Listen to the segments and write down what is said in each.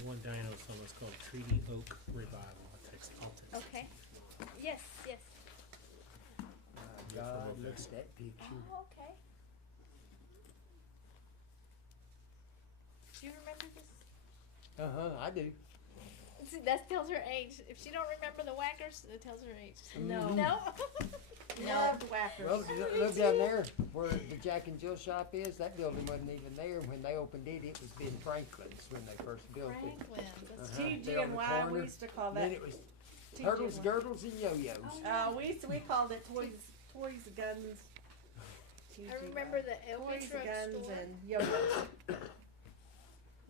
The one Diana was talking about is called Treaty Oak Revival. I'll text Okay. Yes, yes. God, look at that picture. Oh, okay. Do you remember this? I do. See, that tells her age. If she don't remember the Whackers, it tells her age. No. No? Loved Whackers. Well, look down there where the Jack and Jill shop is. That building wasn't even there when they opened it. It was Ben Franklin's when they first built it. Franklin's. That's Uh-huh. TG There on and the Y, corner. we used to call Then that. it was TG Turtles, and Y. Girdles, and Yo-Yos. We called it toys, guns. I remember the Elby Toys, truck guns, store. and yo-yos.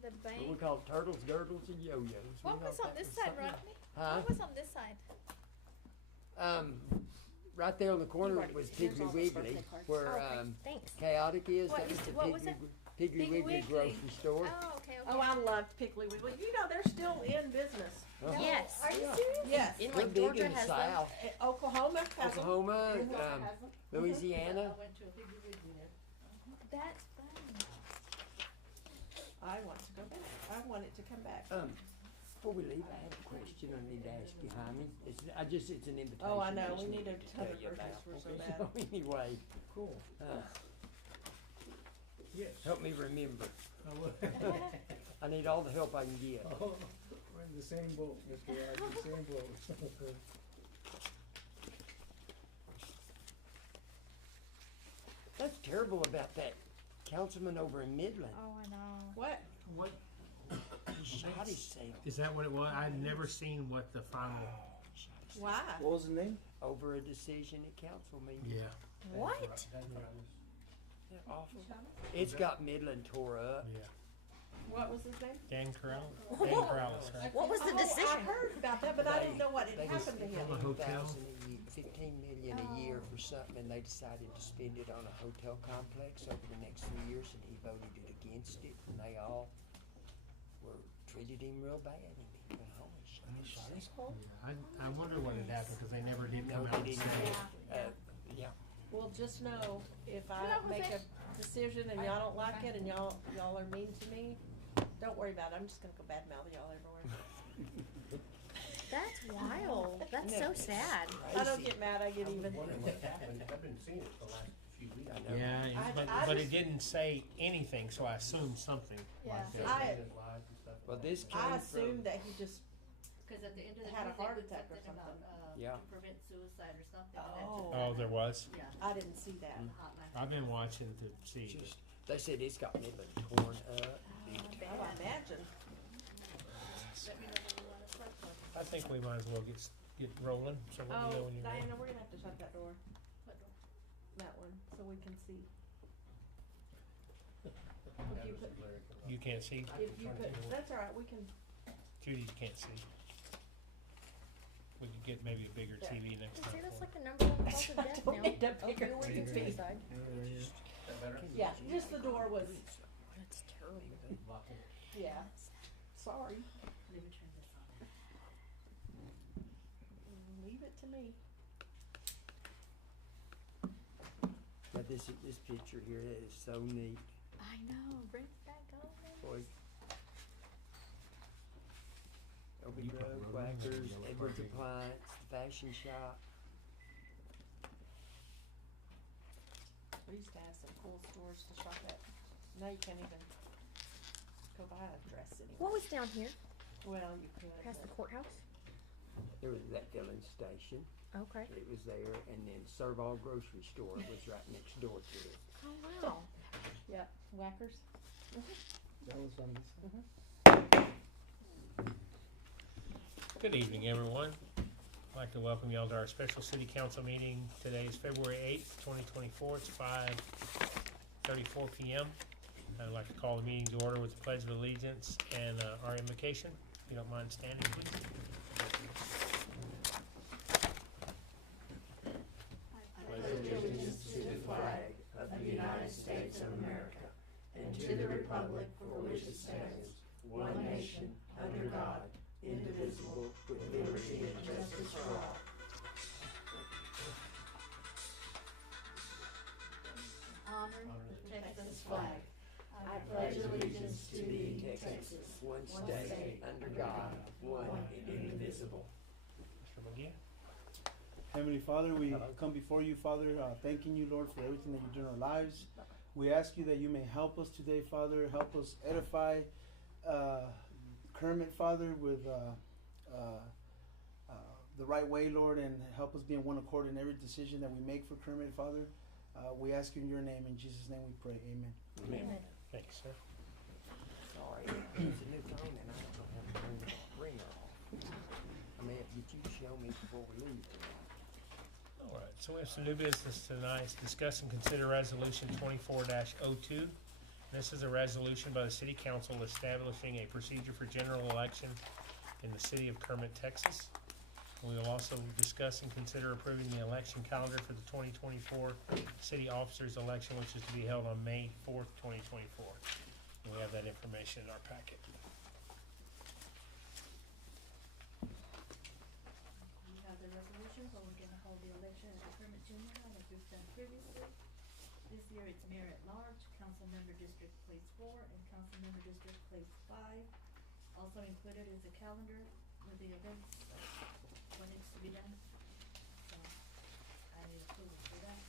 The But we bank. called Turtles, Girdles, and Yo-Yos. What We was thought on that this was side, something. Rodney? Huh? What was on this side? Right there on the corner already- was here's Piggly all the Wiggly, birthday cards. where Okay, thanks. Chaotic is. What That was used the to- what was Piggly, it? Piggly Piggly Wiggly Wiggly. grocery store. Oh, okay, okay. Oh, I love Piggly Wiggly. You know, they're still in business. Uh-huh. Yes. Are you Yeah. serious? Yes. In They're like big Georgia in the has them. South. Oklahoma has them. Oklahoma, Has them. Louisiana. went to a Piggly Wiggly there. That's fun. I want to go back. I want it to come back. Before we leave, I have a question I need to ask you, Jaime. It's an invitation. Oh, I know. I just We need a to ton tell of you birthdays about. for so Okay, bad. anyway, Cool. Yes. help me remember. I will. I need all the help I can get. Oh, we're in the same boat, Mr. Rogers, same boat. That's terrible about that councilman over in Midland. Oh, I know. What? What, He shot himself. is that what it was? I'd never seen what the final, He shot himself Why? What was the name? over a decision at council meeting. yeah, What? Isn't that awful? It's got Midland tore up. yeah. What was his name? Dan Corral, Dan Corrales, right? What was the Oh, I decision? heard about that, but I didn't know what had They happened to him. A hotel? 15 million a year for something, and they decided to spend it on a hotel complex over the next few years, and he voted it against it, and they all treated him real bad, and he went home and shot himself. Yeah, I wonder what had happened, cause they never did No, come they out and didn't. say. Yeah. Well, just know, if I What was make it? a decision and y'all don't like it and y'all are mean to me, don't worry about it. I'm just gonna go badmouth y'all everywhere. That's wild. That's so sad. I don't get mad, I get even. I've been seeing it for the last few weeks. I know. Yeah, I but it just- didn't say anything, so I assumed something. Yeah. like that. Well, this came I from. assumed that he just, Because at the end of the Had a day, heart they put attack or something about, something. Yeah. to prevent suicide or something. Oh. Oh, there was? Yeah, I didn't see that. Mm. the hotline. I've been watching to see. Just, they said it's got Midland torn up. big time. Oh, I imagine. Let me know when you want to start talking. I think we might as well get rolling, so let me know Oh, when you're ready. Diana, we're gonna have to shut that door, What door? that one, so we can see. If you put, You can't see? if you put, that's all right, we can, Judy can't see. We could get maybe a bigger TV next time. See, that's for like the number one cause of death don't now. need a bigger Opioids and TV. suicide. Yeah, just the door was, That's terrible. yeah, sorry, Let me turn this on. leave it to me. But this picture here is so neat. I know. Bring it back on. Boy. Open You put Grove, rolling and Quackers, yellow Edwards perfect. Appliance, the Fashion Shop. We used to have some cool stores to shop at. Now you can't even go buy a dress anymore. What was down here? Well, you could. Past the but- courthouse? There was that filling station. Okay. It was there, and then Serval Grocery Store was right next door to it. Oh, wow. Yeah, Whackers. That was on this side. Good evening, everyone. I'd like to welcome y'all to our special city council meeting. Today is February 8th, 2024. It's 5:34 p.m. I'd like to call the meeting to order with the Pledge of Allegiance and our invocation. If you don't mind standing, please. Allegiance to the flag of the United States of America and to the republic for which it stands, one nation, under God, indivisible, with liberty and justice for all. Honor the Texas flag I pledge allegiance to thee, Texas, one state, under God, one indivisible. Mr. McGee? Heavenly Father, we come before you, Father, thanking you, Lord, for everything that you do in our lives. We ask you that you may help us today, Father. Help us edify Kermit, Father, with the right way, Lord, and help us be in one accord in every decision that we make for Kermit, Father. We ask you in your name. In Jesus' name we pray. Amen. Amen. Thank you, sir. Sorry, it's a new phone and I don't know how to turn the ringer off. I may have to get you to show me before we leave. All right, so we have some new business tonight. Discuss and consider resolution 24-02. This is a resolution by the city council establishing a procedure for general election in the city of Kermit, Texas. We will also discuss and consider approving the election calendar for the 2024 city officers election, which is to be held on May 4th, 2024. And we have that information in our packet. You have the resolution, but we're gonna hold the election at the Kermit Junior High like we've done previously. This year it's mayor at large, council member district place 4, and council member district place 5. Also included is a calendar with the events, what needs to be done. So, I need approval for that.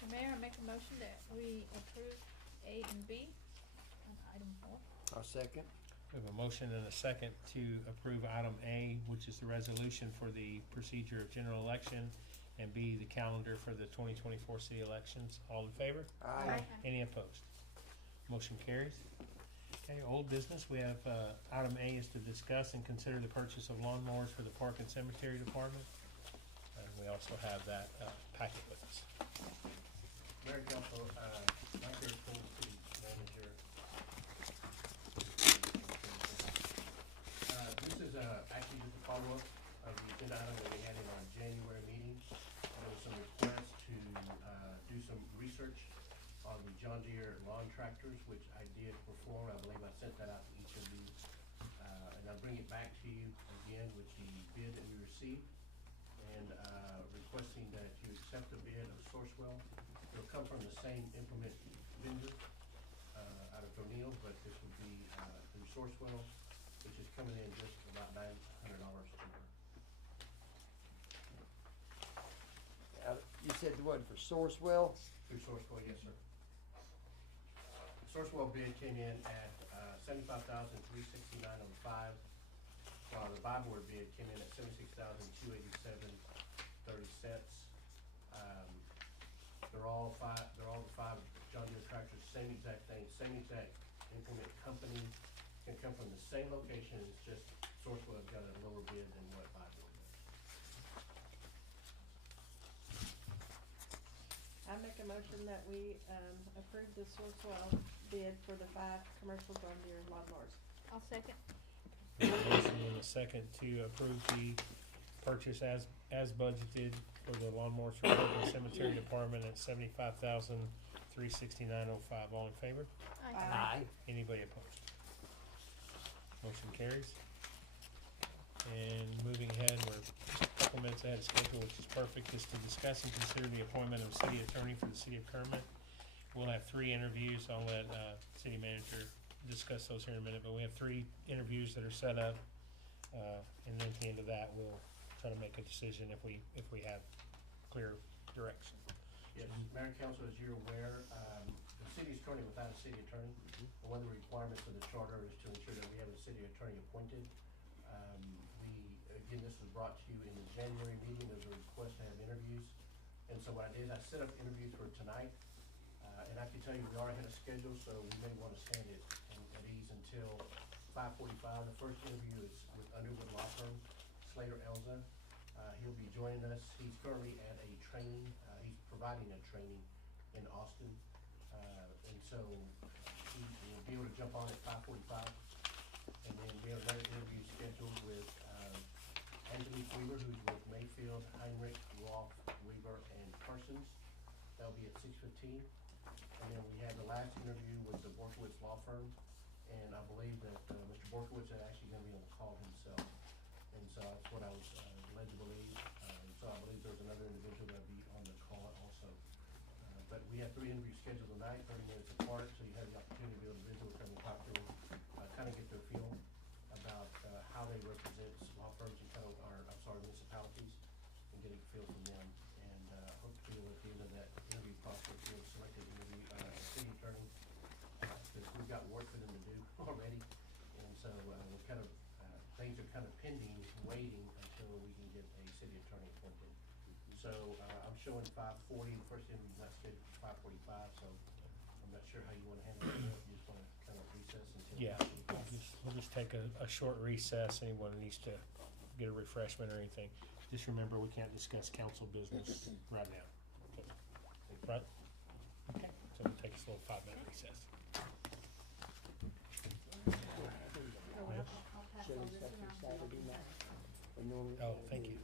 The mayor, I make a motion that we approve A and B on item 4. I'll second. We have a motion and a second to approve item A, which is the resolution for the procedure of general election, and B, the calendar for the 2024 city elections. All in favor? Aye. Any opposed? Motion carries. Okay, old business, we have, item A is to discuss and consider the purchase of lawnmowers for the Park and Cemetery Department. And we also have that, packet with us. Mayor Council, Mike Erskine, City Manager. This is, actually just a follow-up of the agenda item that we had in our January meeting. There was some requests to, do some research on the John Deere lawn tractors, which I did perform. I believe I sent that out to each of you. And I'll bring it back to you again with the bid that we received, and, requesting that you accept the bid of Sourcewell. It'll come from the same implement vendor, out of O'Neill, but this would be, through Sourcewell, which is coming in just about $900 cheaper. You said the one for Sourcewell? Through Sourcewell, yes, sir. Sourcewell bid came in at $75,369.05, while the buy board bid came in at $76,287.30. They're all the 5 John Deere tractors, same exact thing, same exact implement company, can come from the same location. It's just Sourcewell's got a lower bid than what buy board does. I make a motion that we, approve the Sourcewell bid for the 5 commercial John Deere lawnmowers. I'll second. We have a motion and a second to approve the purchase as budgeted for the lawnmowers for the Park and Cemetery Department at $75,369.05. All in favor? Aye. Anybody opposed? Motion carries. And moving ahead, we're just a couple minutes ahead of schedule, which is perfect, is to discuss and consider the appointment of a city attorney for the city of Kermit. We'll have 3 interviews. I'll let, city manager discuss those here in a minute, but we have 3 interviews that are set up. And then at the end of that, we'll try to make a decision if we have clear direction. Yes, Mayor and Council, as you're aware, the city is currently without a city attorney. One of the requirements of the charter is to ensure that we have a city attorney appointed. Again, this was brought to you in the January meeting. There's a request to have interviews. And so what I did is I set up interviews for tonight. And I can tell you, we are ahead of schedule, so we may want to stand it at ease until 5:45. The first interview is with Underwood Law Firm, Slater Elza. He'll be joining us. He's currently at a training, he's providing a training in Austin. And so he will be able to jump on at 5:45. And then we have another interview scheduled with Anthony Weaver, who's with Mayfield, Heinrich, Roth, Weaver, and Parsons. That'll be at 6:15. And then we have the last interview with the Borkowitz Law Firm. And I believe that Mr. Borkowitz is actually gonna be on the call himself. And so that's what I was led to believe. So I believe there's another individual that'll be on the call also. But we have 3 interviews scheduled tonight, 30 minutes apart, so you have the opportunity to be able to visit with them and talk to them, kind of get their feel about how they represent law firms and kind of municipalities, and get a feel from them. And hopefully at the end of that interview process, we'll select an interview, city attorney, because we've got work for them to do already. And so we're kind of, things are kind of pending, waiting until we can get a city attorney appointed. So I'm showing 5:40, the first interview's not scheduled for 5:45, so I'm not sure how you wanna handle it. You just wanna kind of recess until. Yeah, we'll just take a short recess. Anyone who needs to get a refreshment or anything. Just remember, we can't discuss council business right now. Right? Okay, so we'll take a little 5-minute recess. I'll pass all this around so y'all can have it. Oh, thank you.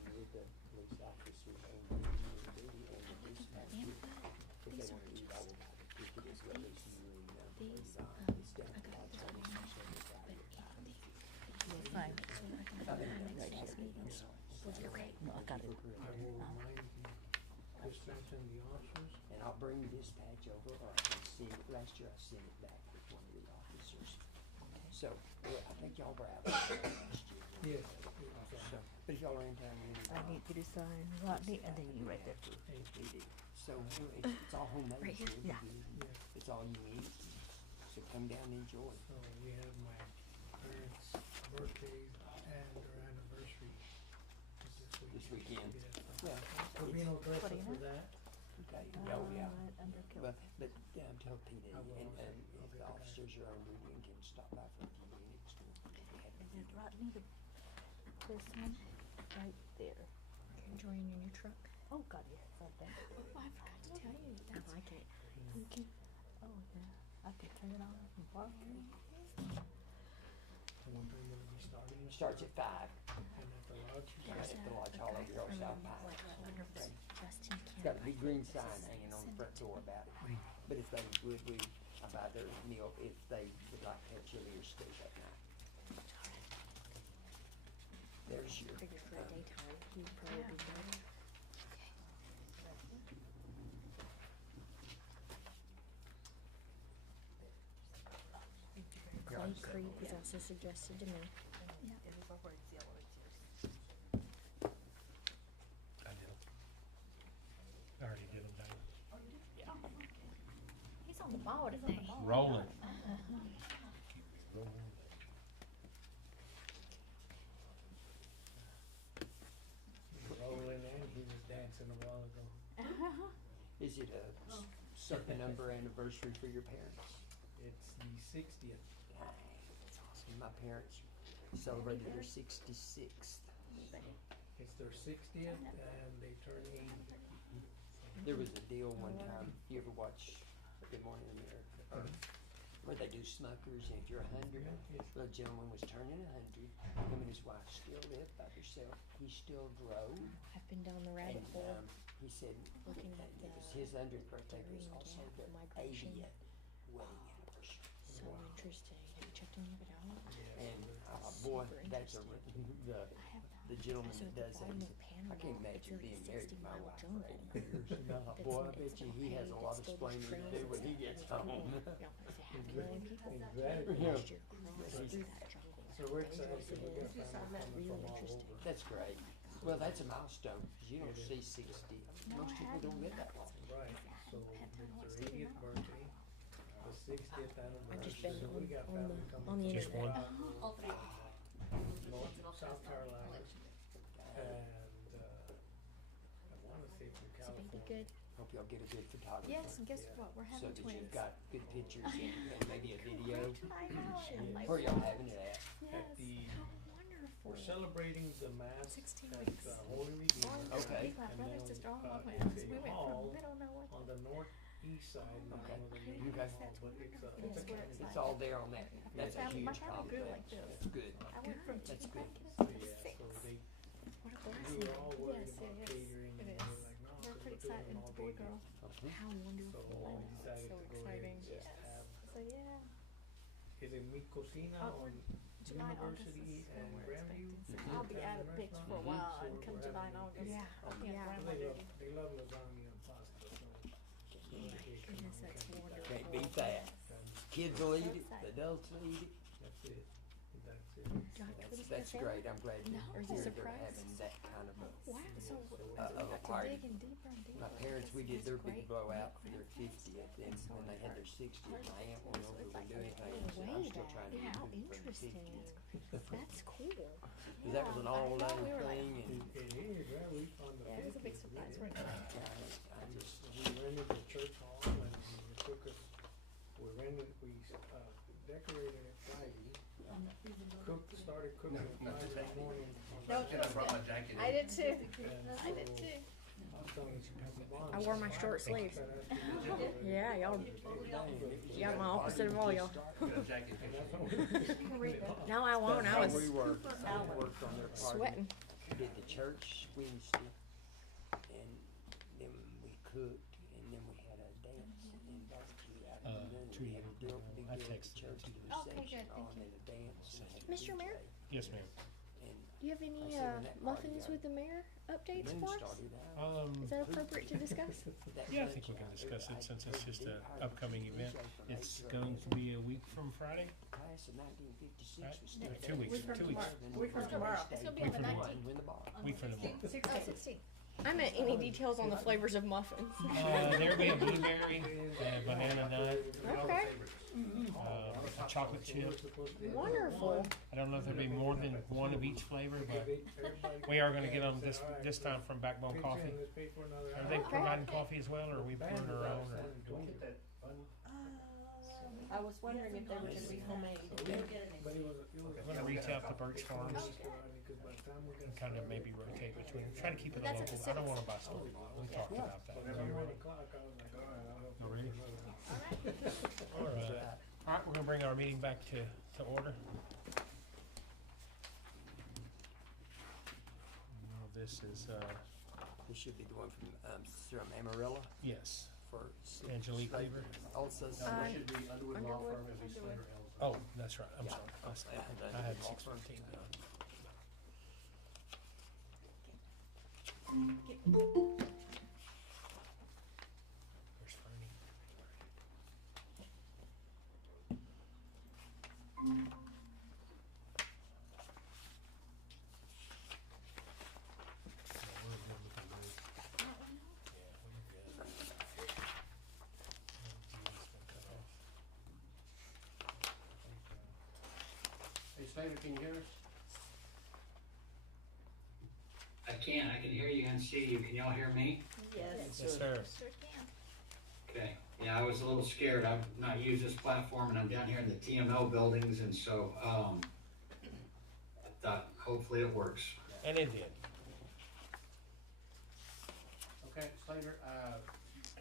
And I'll bring dispatch over, or I can send it, last year I sent it back with one of the officers. So, I think y'all were out last year. Yes. So, but if y'all are in town, you I need you to sign Rodney, and then you right there. So, anyway, it's all homemade. Right here? so Yeah. It's all you need. So come down and enjoy. So we have my parents' birthdays and their anniversary This weekend. Yeah. Yeah. There'll be no dress up Putting for it? that. Okay, oh, yeah. Underkill. But tell Peter, I will. and if the officers are on duty and can stop by for a few minutes. And then Rodney, this one, right there. Enjoying your new truck? Oh, God, yes, I bet. Oh, I forgot to tell you. I like it. Thank you. Oh, yeah, I can turn it on and park. The one thing that'll be starting Starts at 5. and at the lodge. Right at the lodge hall over here on South Pine. Justin It's got a big green sign hanging on the front door about it. But if they would, I buy their meal if they would like to have chili or steak at night. There's your, Figure for the daytime, he'd probably be better. Clay Creek was also suggested to me. I did 'em. I already did them, Diane. He's on the ball today. Rolling. Rolling in, he was dancing a while ago. is it a certain number anniversary for your parents? It's the 60th. That's awesome. My parents celebrated their 66th. It's their 60th and they turn 80. There was a deal one time, you ever watch Good Morning America? Where they do smokers, and if you're 100, the gentleman was turning 100, him and his wife still lived by themselves, he still drove, I've been down the and, rabbit hole. he said, Looking at it was the his 100th birthday, but it was Green also Gap their migration. 80th wedding anniversary. So interesting. Have you checked any of it out? And, boy, Super that's a, interesting. the, I have not. the gentleman So that at does the that, bottom he of said, Panama, I can't imagine it's like being a married to my 60-mile wife for jungle. 80 years. No, That's boy, I not- bet it's you not he has paved, a lot it's of still explaining to trails, do when it's he like- gets it's like, home. you know, it's a half a million people Exactly. Yeah. last year crossed through that jungle. So we're Dangerous excited, it we got is. family coming Really from all interesting. over. That's great. Well, that's a milestone, 'cause you don't It see is. 60. No, Most I people don't haven't. live that long. Right, so Had time to it's watch their TV 80th now. birthday, the 60th I've just anniversary, been so we got on family the coming Just from one? All three. South Carolina, and, I wanna say from Is the baby California. good? Hope y'all get a good photographer. Yes, and guess what? We're So having that twins. you've got good pictures and maybe a video. I know. I'm like, Where y'all having it at? yes. the- How wonderful. We're celebrating the mass 16 at weeks. Holy Redeemer. Okay. My And brother and then, sister all it's went. a We went hall from, we don't know what. On the northeast side, not Okay. one of the You main guys- hall, but it's a Yes, we're county. It's all there on that. That's a My huge family grew like complex. this. Good. I went from That's two good. grandkids So, to yeah, 6. so they, What a we blessing. were all worried Yes, about it is. catering, It and is. we were like, no, We're 'cause pretty we're doing excited. all Boy, babies. girl. Okay. How wonderful. So we decided So to go ahead exciting. and just Yes. have, So yeah. is it Mi Cocina Oh, on July, August University is when and we're Grandview? expecting. So I'll be out of Pix for a while and come July and August. Yeah. I'll be Yeah. at They grandma love, duty. they love lasagna and pasta, so. kids will eat it, the adults will eat it. That's it. That's it. That's great, I'm glad to No, hear is it they're surprise? having that kind of a, Wow, so of a party. digging deeper and deeper. My parents, we did their big Great, blowout for great their grandparents. 50th, and when they had their 60th, my aunt went over It's to like do anything, way and said, I'm still back. trying to Yeah, how do it for the interesting. 50th. That's cool. Cause that was an Yeah, I all thought day we were like- thing, and It is, yeah, we found the Yeah, it was a big 50s, surprise yeah. for me. I just, We rented the church hall and it took us, we decorated it Friday, started cooking at 5 in the morning. No, And I brought my jacket in. I did too. And I did so too. I was telling Mom, I wore my short sleeves. Yeah, y'all, you got my opposite of all y'all. Got a jacket picture. No, I won't. I was we worked on their party. sweating. Did the church Wednesday, and then we cooked, and then we had a dance and barbecue out in the moon. We had a big I deal at the texted church her to too. the Okay, reception good, thank on you. and a dance. and had a Mr. Mayor? DJ, Yes, ma'am. and Do you have any I said when that party muffins got- with the mayor updates moon for us? started out. Is that appropriate to discuss? that Yeah, I think we lunch can hour, discuss it I since it's had just a a big party upcoming with event. DJ from It's 8 to going to 11. be a week from Friday. Class of 1956 Right. was still 2 weeks, there. 2 weeks. Week from tomorrow. It's gonna be Week on the from tomorrow. 19th. Win the bar. Week from tomorrow. Oh, 16th. I meant any details on the flavors of muffins. There'll be a blueberry, a banana nut, Okay. a chocolate chip. Wonderful. I don't know if there'll be more than one of each flavor, but we are gonna get them this time from Backbone Coffee. Are they providing coffee as well, or are we pouring our own? Or? Do we get that bun? I was wondering if they were gonna be homemade. But it was, I'm gonna reach out to Birch Farms and kind of maybe rotate between, try to keep it a That's at local. the I don't wanna buy store bought. We talked about that. Are you ready? You ready? All right. All right. All right, we're gonna bring our meeting back to order. Now, this is, This should be the one from Amarillo yes, for Angelique Slater. Weaver. Also, No, it should be Underwood Law Firm, it'll be Slater Ellis. Oh, that's right, I'm Yeah. sorry. I had 6:15 down. Where's Franny? Yeah, we're good with the move. Yeah, we're good. Hey Slater, can you hear us? I can hear you and see you. Can y'all hear me? Yes. Yes, sir. Sure can. Okay. Yeah, I was a little scared. I've not used this platform and I'm down here in the TML buildings and so, I thought hopefully it works. And it did. Okay, Slater,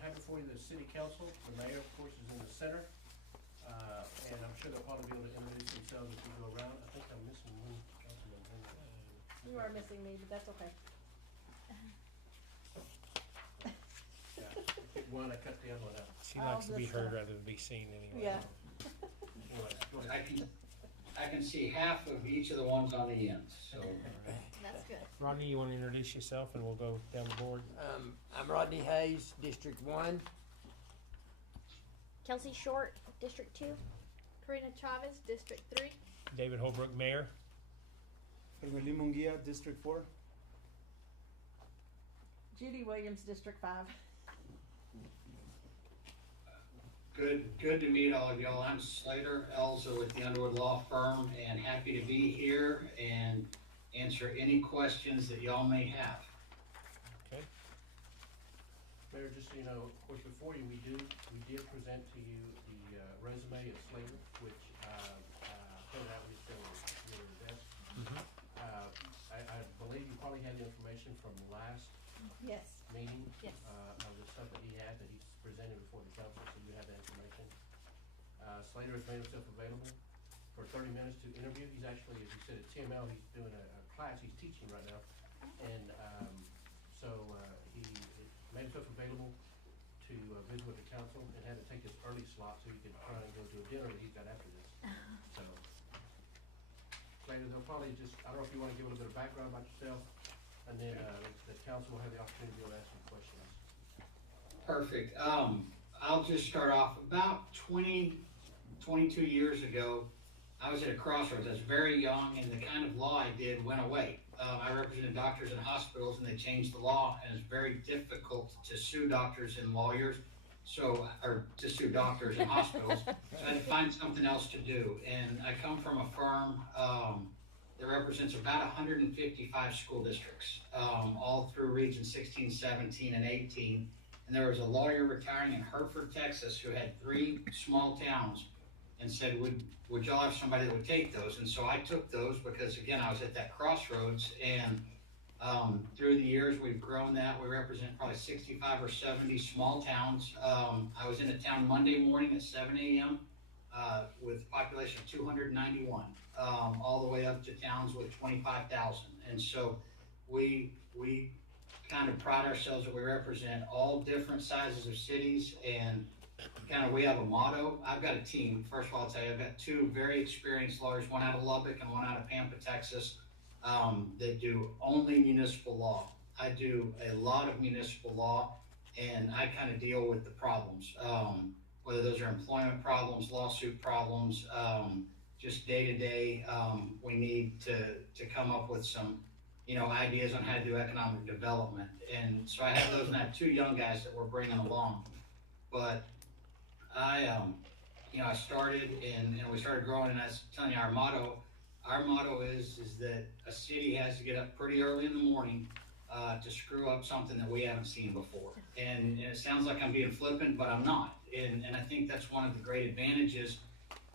have before you the city council, the mayor, of course, is in the center. And I'm sure they'll probably be able to introduce themselves as we go around. I think I'm missing one councilman. You are missing me, but that's okay. Yeah, I picked one, I cut the other one out. She likes to be this heard one. rather than be seen anyway. Yeah. Anyway, go ahead. I can see half of each of the ones on the ends, so. That's good. Rodney, you wanna introduce yourself and we'll go down the board? I'm Rodney Hayes, District 1. Kelsey Short, District 2. Karina Chavez, District 3. David Holbrook, Mayor. Hermelín Munguia, District 4. Judy Williams, District 5. Good to meet all of y'all. I'm Slater Elza with the Underwood Law Firm and happy to be here and answer any questions that y'all may have. Okay. Mayor, just so you know, of course, before you, we did present to you the resume of Slater, which, printed out with your desk. I believe you probably had the information from last Yes. meeting. Yes. Of the stuff that he had, that he's presented before the council, so you have that information. Slater has made himself available for 30 minutes to interview. He's actually, as you said, at TML, he's doing a class he's teaching right now. And, so, he made himself available to visit with the council and had to take his early slot so he could try and go to a dinner that he's got after this. So, Slater, they'll probably just, I don't know if you wanna give a little bit of background about yourself, and then, the council will have the opportunity to be able to ask some questions. Perfect. I'll just start off about 20 22 years ago, I was at a crossroads. I was very young, and the kind of law I did went away. I represented doctors and hospitals, and they changed the law, and it's very difficult to sue doctors and lawyers, or to sue doctors and hospitals. So I had to find something else to do, and I come from a firm that represents about 155 school districts, all through Region 16, 17, and 18. And there was a lawyer retiring in Hertford, Texas, who had 3 small towns, and said, would y'all have somebody that would take those? And so I took those because, again, I was at that crossroads, and through the years, we've grown that. We represent probably 65 or 70 small towns. I was in a town Monday morning at 7 a.m. With a population of 291, all the way up to towns with 25,000. And so we kind of pride ourselves that we represent all different sizes of cities, and kind of we have a motto. I've got a team. First of all, I'll tell you, I've got 2 very experienced lawyers, one out of Lubbock and one out of Pampa, Texas, that do only municipal law. I do a lot of municipal law, and I kind of deal with the problems, whether those are employment problems, lawsuit problems, just day to day. We need to come up with some, ideas on how to do economic development. And so I have those, and I have 2 young guys that we're bringing along. But I started and we started growing, and I was telling you, our motto is that a city has to get up pretty early in the morning to screw up something that we haven't seen before. And it sounds like I'm being flippant, but I'm not. And I think that's one of the great advantages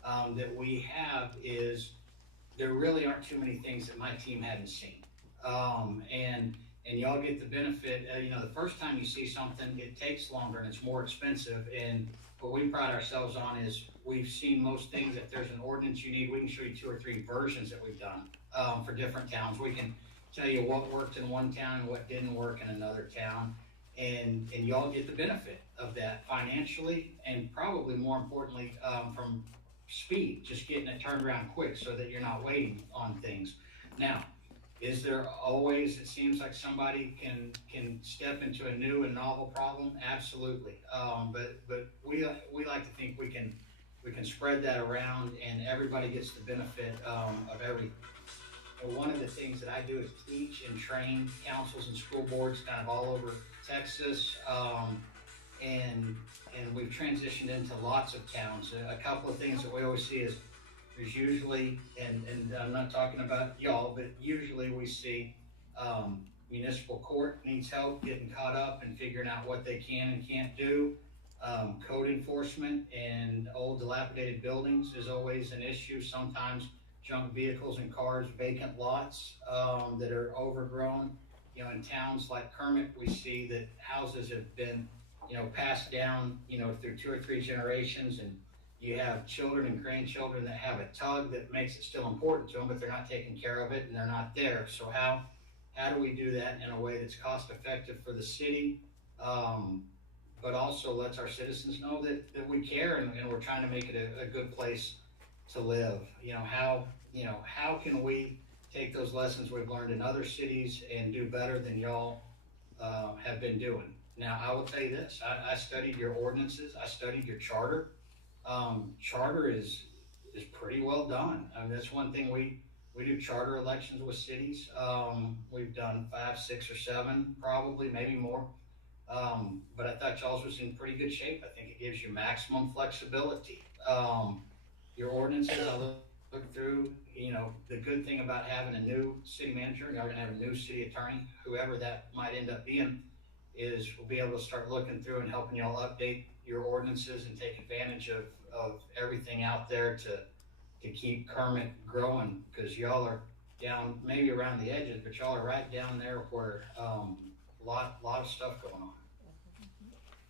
that we have is there really aren't too many things that my team hadn't seen. And y'all get the benefit, the first time you see something, it takes longer and it's more expensive. And what we pride ourselves on is we've seen most things. If there's an ordinance you need, we can show you 2 or 3 versions that we've done for different towns. We can tell you what worked in one town and what didn't work in another town. And y'all get the benefit of that financially, and probably more importantly, from speed, just getting it turned around quick so that you're not waiting on things. Now, is there always, it seems like somebody can step into a new and novel problem? Absolutely. But we like to think we can spread that around, and everybody gets the benefit of everything. And one of the things that I do is teach and train councils and school boards kind of all over Texas, and we've transitioned into lots of towns. A couple of things that we always see is there's usually, and I'm not talking about y'all, but usually we see municipal court needs help getting caught up and figuring out what they can and can't do. Code enforcement and old dilapidated buildings is always an issue. Sometimes junk vehicles and cars, vacant lots that are overgrown. In towns like Kermit, we see that houses have been, passed down, through 2 or 3 generations, and you have children and grandchildren that have a tug that makes it still important to them, but they're not taking care of it and they're not there. So how do we do that in a way that's cost effective for the city, but also lets our citizens know that we care and we're trying to make it a good place to live? How can we take those lessons we've learned in other cities and do better than y'all have been doing? Now, I will tell you this, I studied your ordinances, I studied your charter. Charter is pretty well done. I mean, that's one thing we do charter elections with cities. We've done 5, 6, or 7, probably, maybe more. But I thought y'all's was in pretty good shape. I think it gives you maximum flexibility. Your ordinances, I look through, the good thing about having a new city manager, and y'all gonna have a new city attorney, whoever that might end up being, is we'll be able to start looking through and helping y'all update your ordinances and take advantage of everything out there to keep Kermit growing, because y'all are down maybe around the edges, but y'all are right down there where a lot of stuff going on.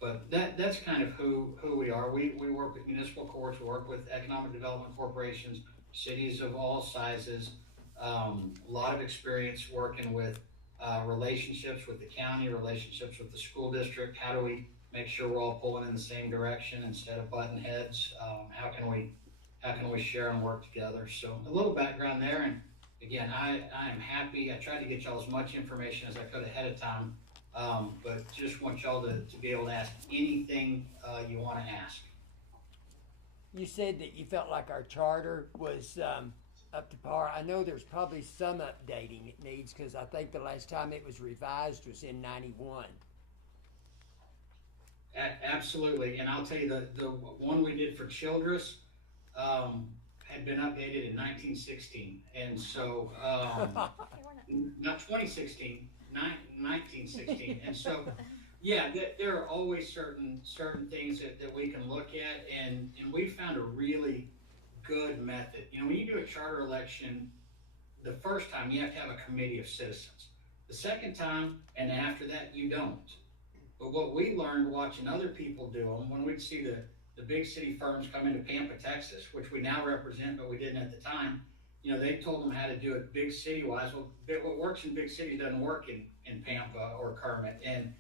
But that's kind of who we are. We work with municipal courts, we work with economic development corporations, cities of all sizes, a lot of experience working with relationships with the county, relationships with the school district. How do we make sure we're all pulling in the same direction instead of butting heads? How can we share and work together? So a little background there, and again, I am happy. I tried to get y'all as much information as I could ahead of time, but just want y'all to be able to ask anything you want to ask. you said that you felt like our charter was up to par. I know there's probably some updating it needs, because I think the last time it was revised was in '91. Absolutely, and I'll tell you, the one we did for Childress had been updated in 1916, and so not 2016, 1916, and so yeah, there are always certain things that we can look at, and we found a really good method. You know, when you do a charter election, the first time you have to have a committee of citizens. The second time and after that, you don't. But what we learned watching other people do them, when we'd see the big city firms come into Pampa, Texas, which we now represent, but we didn't at the time, you know, they told them how to do it big city-wise. Well, what works in big cities doesn't work in Pampa or Kermit. And,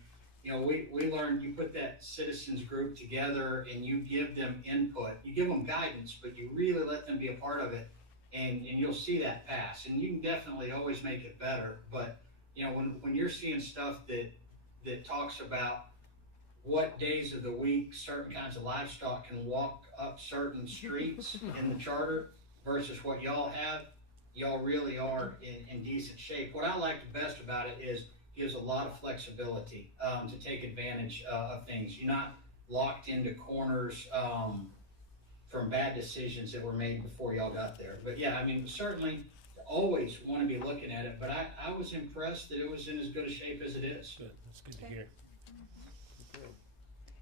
you know, we learned you put that citizens group together and you give them input. You give them guidance, but you really let them be a part of it, and you'll see that pass. And you can definitely always make it better. But, you know, when you're seeing stuff that talks about what days of the week certain kinds of livestock can walk up certain streets in the charter versus what y'all have, y'all really are in decent shape. What I like the best about it is gives a lot of flexibility to take advantage of things. You're not locked into corners from bad decisions that were made before y'all got there. But yeah, I mean, certainly always want to be looking at it, but I was impressed that it was in as good a shape as it is. Good. That's good to hear.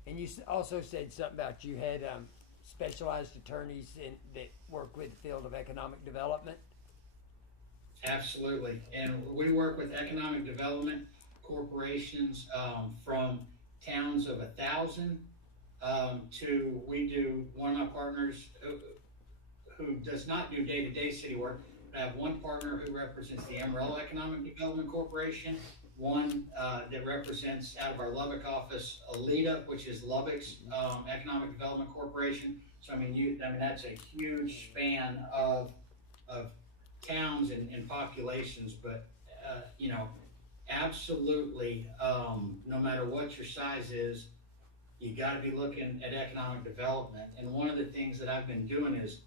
And you also said something about you had specialized attorneys that work with the field of economic development. Absolutely, and we work with economic development corporations from towns of 1,000 to, we do, one of my partners who does not do day-to-day city work. I have one partner who represents the Amarillo Economic Development Corporation, one that represents out of our Lubbock office, ALEDA, which is Lubbock's Economic Development Corporation. So I mean, that's a huge span of towns and populations, but you know, absolutely, no matter what your size is, you got to be looking at economic development. And one of the things that I've been doing is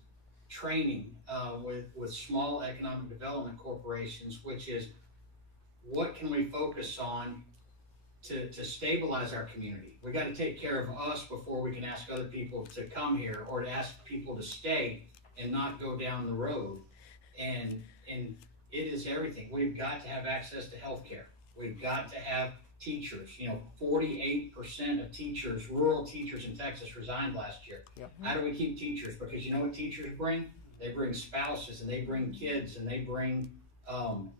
training with small economic development corporations, which is what can we focus on to stabilize our community. We got to take care of us before we can ask other people to come here or to ask people to stay and not go down the road. And it is everything. We've got to have access to health care. We've got to have teachers. You know, 48% of teachers, rural teachers in Texas, resigned last year. Yep. How do we keep teachers? Because you know what teachers bring? They bring spouses, and they bring kids, and they bring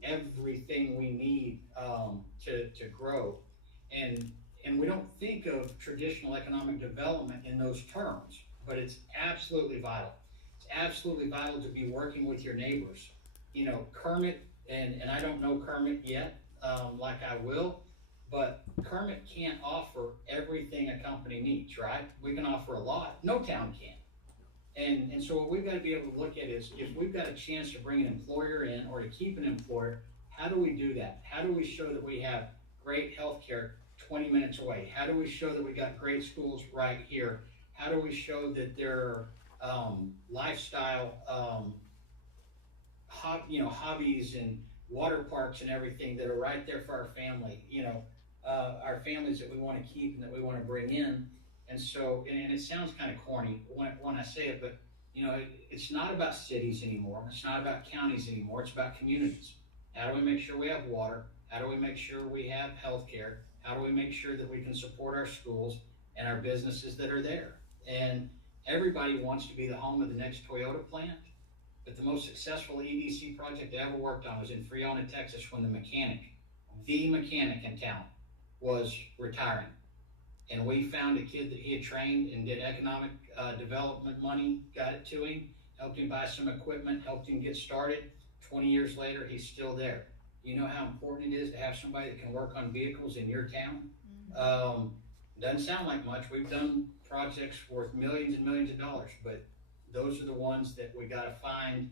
everything we need to grow. And we don't think of traditional economic development in those terms, but it's absolutely vital. It's absolutely vital to be working with your neighbors. You know, Kermit, and I don't know Kermit yet, like I will, but Kermit can't offer everything a company needs, right? We can offer a lot. No town can. And so what we've got to be able to look at is, if we've got a chance to bring an employer in or to keep an employer, how do we do that? How do we show that we have great health care 20 minutes away? How do we show that we got great schools right here? How do we show that there are lifestyle hobbies and water parks and everything that are right there for our family, you know, our families that we want to keep and that we want to bring in. And so, and it sounds kind of corny when I say it, but you know, it's not about cities anymore. It's not about counties anymore. It's about communities. How do we make sure we have water? How do we make sure we have health care? How do we make sure that we can support our schools and our businesses that are there? And everybody wants to be the home of the next Toyota plant. But the most successful EDC project I ever worked on was in Freona, Texas, when the mechanic in town, was retiring. And we found a kid that he had trained and did economic development money, got it to him, helped him buy some equipment, helped him get started. 20 years later, he's still there. You know how important it is to have somebody that can work on vehicles in your town? Doesn't sound like much. We've done projects worth millions and millions of dollars, but those are the ones that we got to find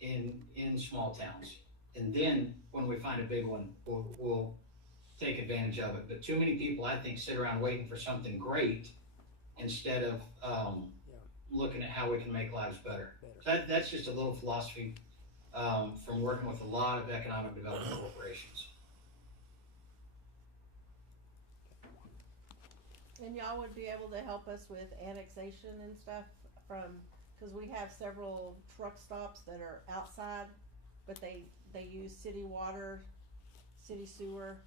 in small towns. And then when we find a big one, we'll take advantage of it. But too many people, I think, sit around waiting for something great instead of looking at how we can make lives better. So that's just a little philosophy from working with a lot of economic development corporations. And y'all would be able to help us with annexation and stuff from, cause we have several truck stops that are outside, but they use city water, city sewer,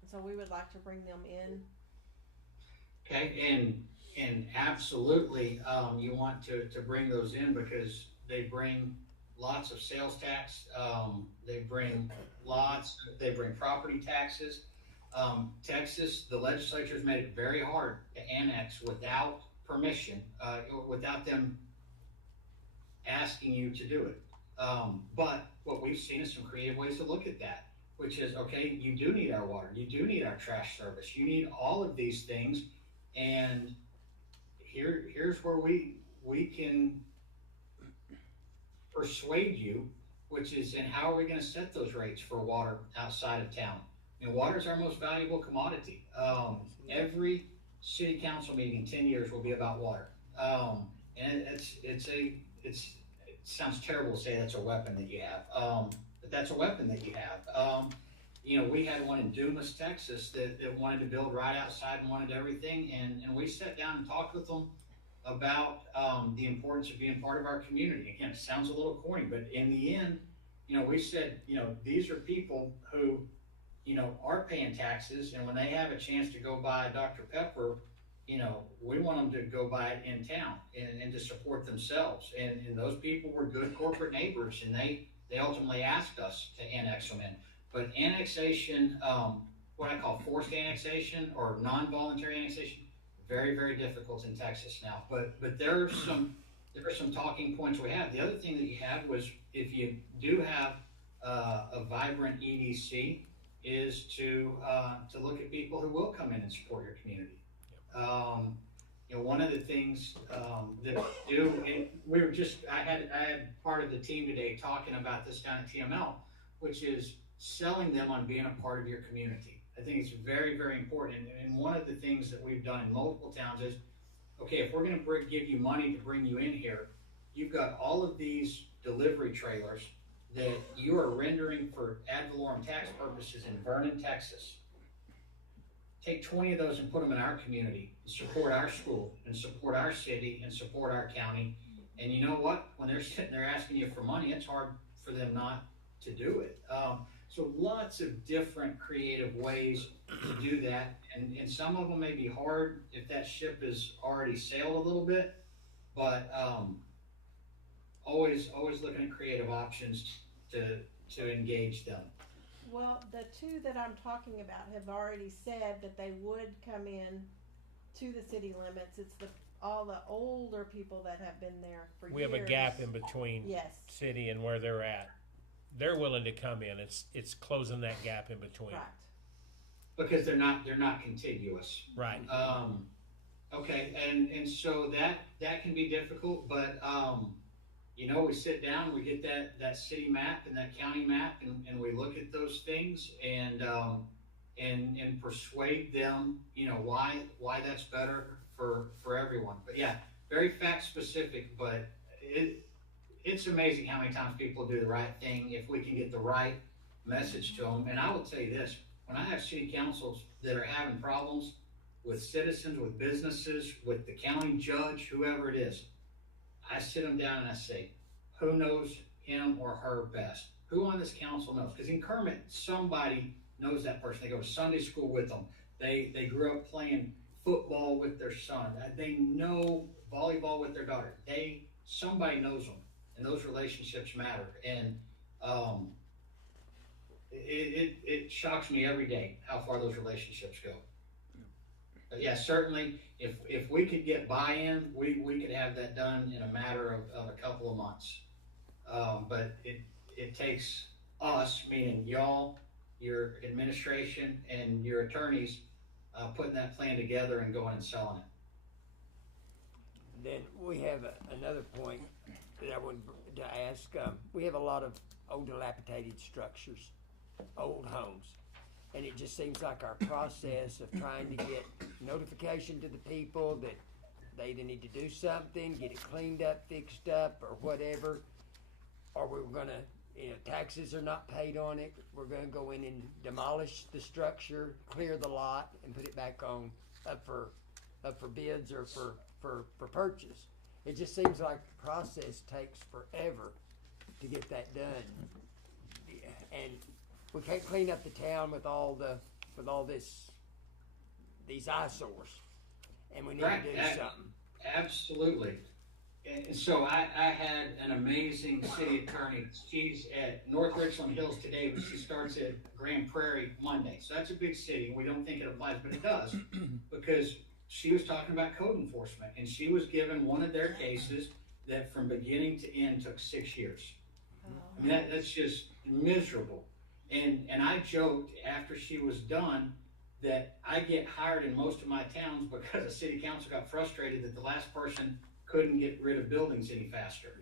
and so we would like to bring them in. Okay, and absolutely, you want to bring those in because they bring lots of sales tax, they bring property taxes. Texas, the legislature's made it very hard to annex without permission, without them asking you to do it. But what we've seen is some creative ways to look at that, which is, okay, you do need our water, you do need our trash service, you need all of these things, and here's where we can persuade you, which is in how are we gonna set those rates for water outside of town? And water is our most valuable commodity. Every city council meeting in 10 years will be about water. And it sounds terrible to say that's a weapon that you have, but that's a weapon that you have. You know, we had one in Dumas, Texas that wanted to build right outside and wanted everything. And we sat down and talked with them about the importance of being part of our community. Again, it sounds a little corny, but in the end, you know, we said, you know, these are people who, you know, are paying taxes, and when they have a chance to go buy a Dr. Pepper, you know, we want them to go buy it in town and to support themselves. And those people were good corporate neighbors, and they ultimately asked us to annex them in. But annexation, what I call forced annexation or non-voluntary annexation, very, very difficult in Texas now. But there are some talking points we have. The other thing that you had was if you do have a vibrant EDC, is to look at people who will come in and support your community. You know, one of the things that we do, and I had part of the team today talking about this down at TML, which is selling them on being a part of your community. I think it's very, very important. And one of the things that we've done in multiple towns is, okay, if we're gonna give you money to bring you in here, you've got all of these delivery trailers that you are rendering for ad valorem tax purposes in Vernon, Texas. Take 20 of those and put them in our community, and support our school, and support our city, and support our county. And you know what? When they're sitting there asking you for money, it's hard for them not to do it. So lots of different creative ways to do that. And some of them may be hard if that ship has already sailed a little bit, but always looking at creative options to engage them. Well, the two that I'm talking about have already said that they would come in to the city limits. It's all the older people that have been there for years. We have a gap in between Yes. city and where they're at. They're willing to come in. It's closing that gap in between. Right. Because they're not contiguous. Right. Okay, and so that can be difficult, but you know, we sit down, we get that city map and that county map, and we look at those things and persuade them, you know, why that's better for everyone. But yeah, very fact specific, but it's amazing how many times people do the right thing if we can get the right message to them. And I will tell you this, when I have city councils that are having problems with citizens, with businesses, with the county judge, whoever it is, I sit them down and I say, who knows him or her best? Who on this council knows? Because in Kermit, somebody knows that person. They go to Sunday school with them. They grew up playing football with their son. They know volleyball with their daughter. Somebody knows them, and those relationships matter. And it shocks me every day how far those relationships go. But yeah, certainly, if we could get buy-in, we could have that done in a matter of a couple of months. But it takes us, meaning y'all, your administration, and your attorneys, putting that plan together and going and selling it. Then we have another point that I wanted to ask. We have a lot of old dilapidated structures, old homes. And it just seems like our process of trying to get notification to the people that they either need to do something, get it cleaned up, fixed up, or whatever, or we're gonna, taxes are not paid on it, we're gonna go in and demolish the structure, clear the lot, and put it back on, up for bids or for purchase. It just seems like the process takes forever to get that done. And we can't clean up the town with all these eyesores, and we need Right, to do something. Absolutely. And so I had an amazing city attorney. She's at North Richland Hills today, but she starts at Grand Prairie Monday. So that's a big city, and we don't think it applies, but it does. Because she was talking about code enforcement, and she was given one of their cases that from beginning to end took 6 years. I mean, that's just miserable. And I joked after she was done that I get hired in most of my towns because the city council got frustrated that the last person couldn't get rid of buildings any faster.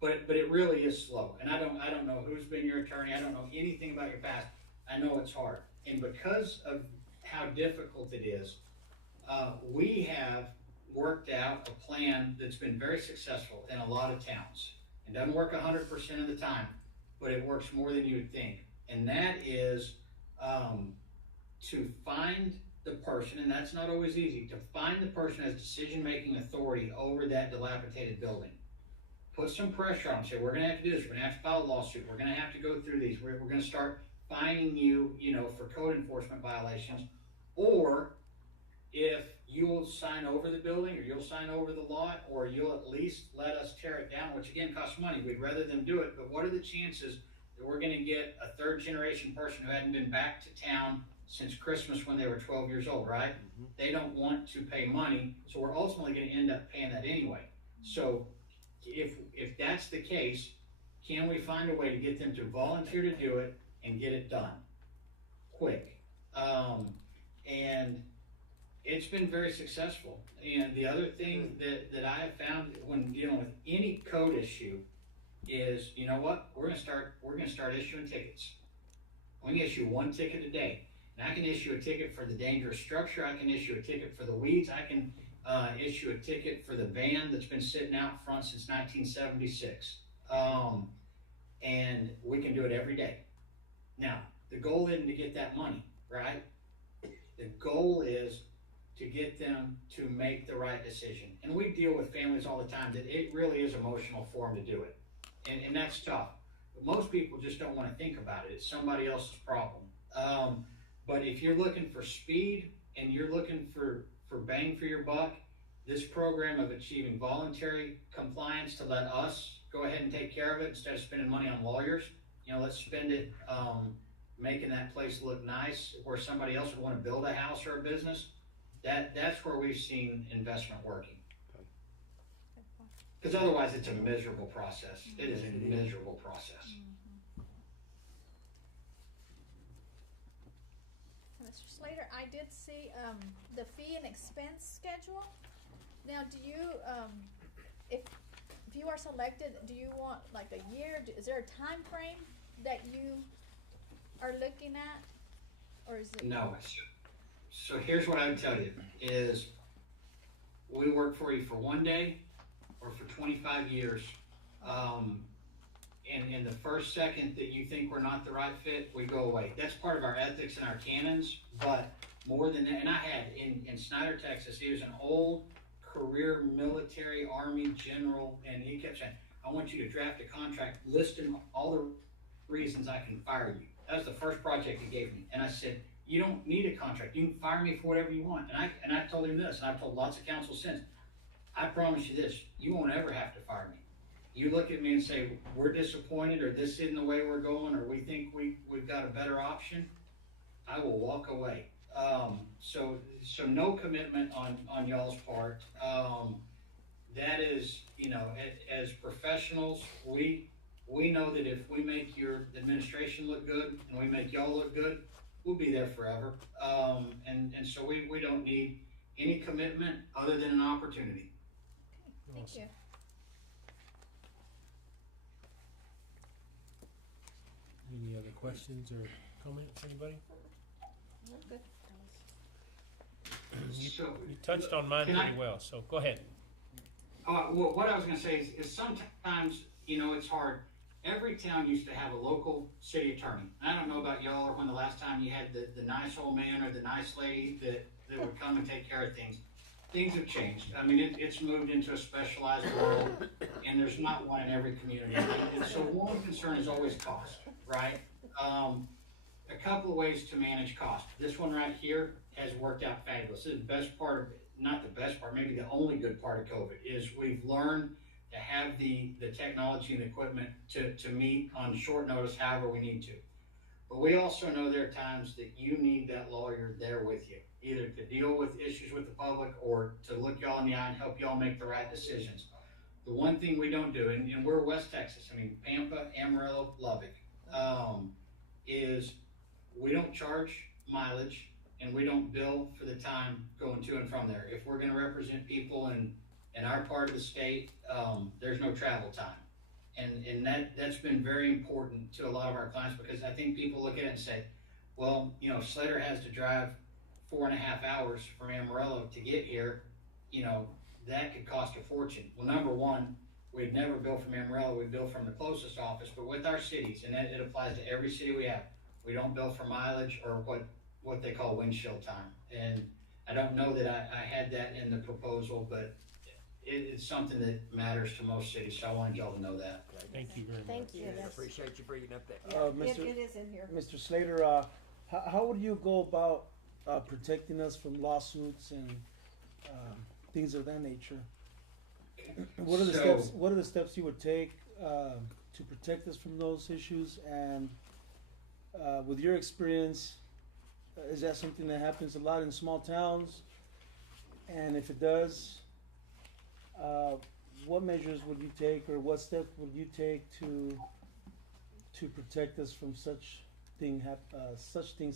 But it really is slow. And I don't know who's been your attorney. I don't know anything about your past. I know it's hard. And because of how difficult it is, we have worked out a plan that's been very successful in a lot of towns. It doesn't work 100% of the time, but it works more than you would think. And that is to find the person, and that's not always easy, to find the person as decision-making authority over that dilapidated building. Put some pressure on them, say, we're gonna have to do this, we're gonna have to file a lawsuit, we're gonna have to go through these, we're gonna start fining you, for code enforcement violations, or if you'll sign over the building, or you'll sign over the lot, or you'll at least let us tear it down, which again costs money, we'd rather them do it, but what are the chances that we're gonna get a third-generation person who hadn't been back to town since Christmas when they were 12 years old, right? Mm-hmm. They don't want to pay money, so we're ultimately going to end up paying that anyway. So if that's the case, can we find a way to get them to volunteer to do it and get it done quick? And it's been very successful. And the other thing that I have found when dealing with any code issue is, you know what? We're going to start issuing tickets. We can issue one ticket a day. And I can issue a ticket for the dangerous structure. I can issue a ticket for the weeds. I can issue a ticket for the van that's been sitting out front since 1976. And we can do it every day. Now, the goal isn't to get that money, right? The goal is to get them to make the right decision. And we deal with families all the time that it really is emotional for them to do it. And that's tough. But most people just don't want to think about it. It's somebody else's problem. But if you're looking for speed and you're looking for bang for your buck, this program of achieving voluntary compliance to let us go ahead and take care of it instead of spending money on lawyers, let's spend it making that place look nice where somebody else would want to build a house or a business. That's where we've seen investment working. Because otherwise it's a miserable process. It is a miserable process. Mr. Slater, I did see the fee and expense schedule. Now, do you, if you are selected, do you want like a year? Is there a time frame that you are looking at, or is it? No. So here's what I would tell you is we work for you for one day or for 25 years. And in the first second that you think we're not the right fit, we go away. That's part of our ethics and our canons, but more than that, and I had in Snyder, Texas, he was an old career military Army general, and he kept saying, I want you to draft a contract listing all the reasons I can fire you. That was the first project he gave me. And I said, you don't need a contract. You can fire me for whatever you want. And I told him this, and I've told lots of council since, I promise you this, you won't ever have to fire me. You look at me and say, we're disappointed, or this isn't the way we're going, or we think we've got a better option, I will walk away. So no commitment on y'all's part. That is, as professionals, we know that if we make your administration look good and we make y'all look good, we'll be there forever. And so we don't need any commitment other than an opportunity. Okay, thank you. Any other questions or comments, anybody? Good. So, You touched on mine Can I- pretty well, so go ahead. well, what I was gonna say is sometimes, it's hard. Every town used to have a local city attorney. I don't know about y'all or when the last time you had the nice old man or the nice lady that would come and take care of things. Things have changed. I mean, it's moved into a specialized world, and there's not one in every community. And so one concern is always cost, right? A couple of ways to manage cost. This one right here has worked out fabulous. This is the best part of, not the best part, maybe the only good part of COVID, is we've learned to have the technology and equipment to meet on short notice however we need to. But we also know there are times that you need that lawyer there with you, either to deal with issues with the public or to look y'all in the eye and help y'all make the right decisions. The one thing we don't do, and we're West Texas, I mean, Pampa, Amarillo, Lubbock, is we don't charge mileage and we don't bill for the time going to and from there. If we're gonna represent people in our part of the state, there's no travel time. And that's been very important to a lot of our clients, because I think people look at it and say, well, Slater has to drive 4.5 hours from Amarillo to get here, that could cost a fortune. Well, number one, we'd never bill from Amarillo, we bill from the closest office, but with our cities, and it applies to every city we have, we don't bill for mileage or what they call windshield time. And I don't know that I had that in the proposal, but it's something that matters to most cities, so I wanted y'all to know that. Thank you very much. Thank you. I That's- appreciate you bringing up that. It is in here. Mr. Slater, how would you go about protecting us from lawsuits and things of that nature? What are the So- steps? What are the steps you would take to protect us from those issues? And with your experience, is that something that happens a lot in small towns? And if it does, what measures would you take, or what steps would you take to protect us from such things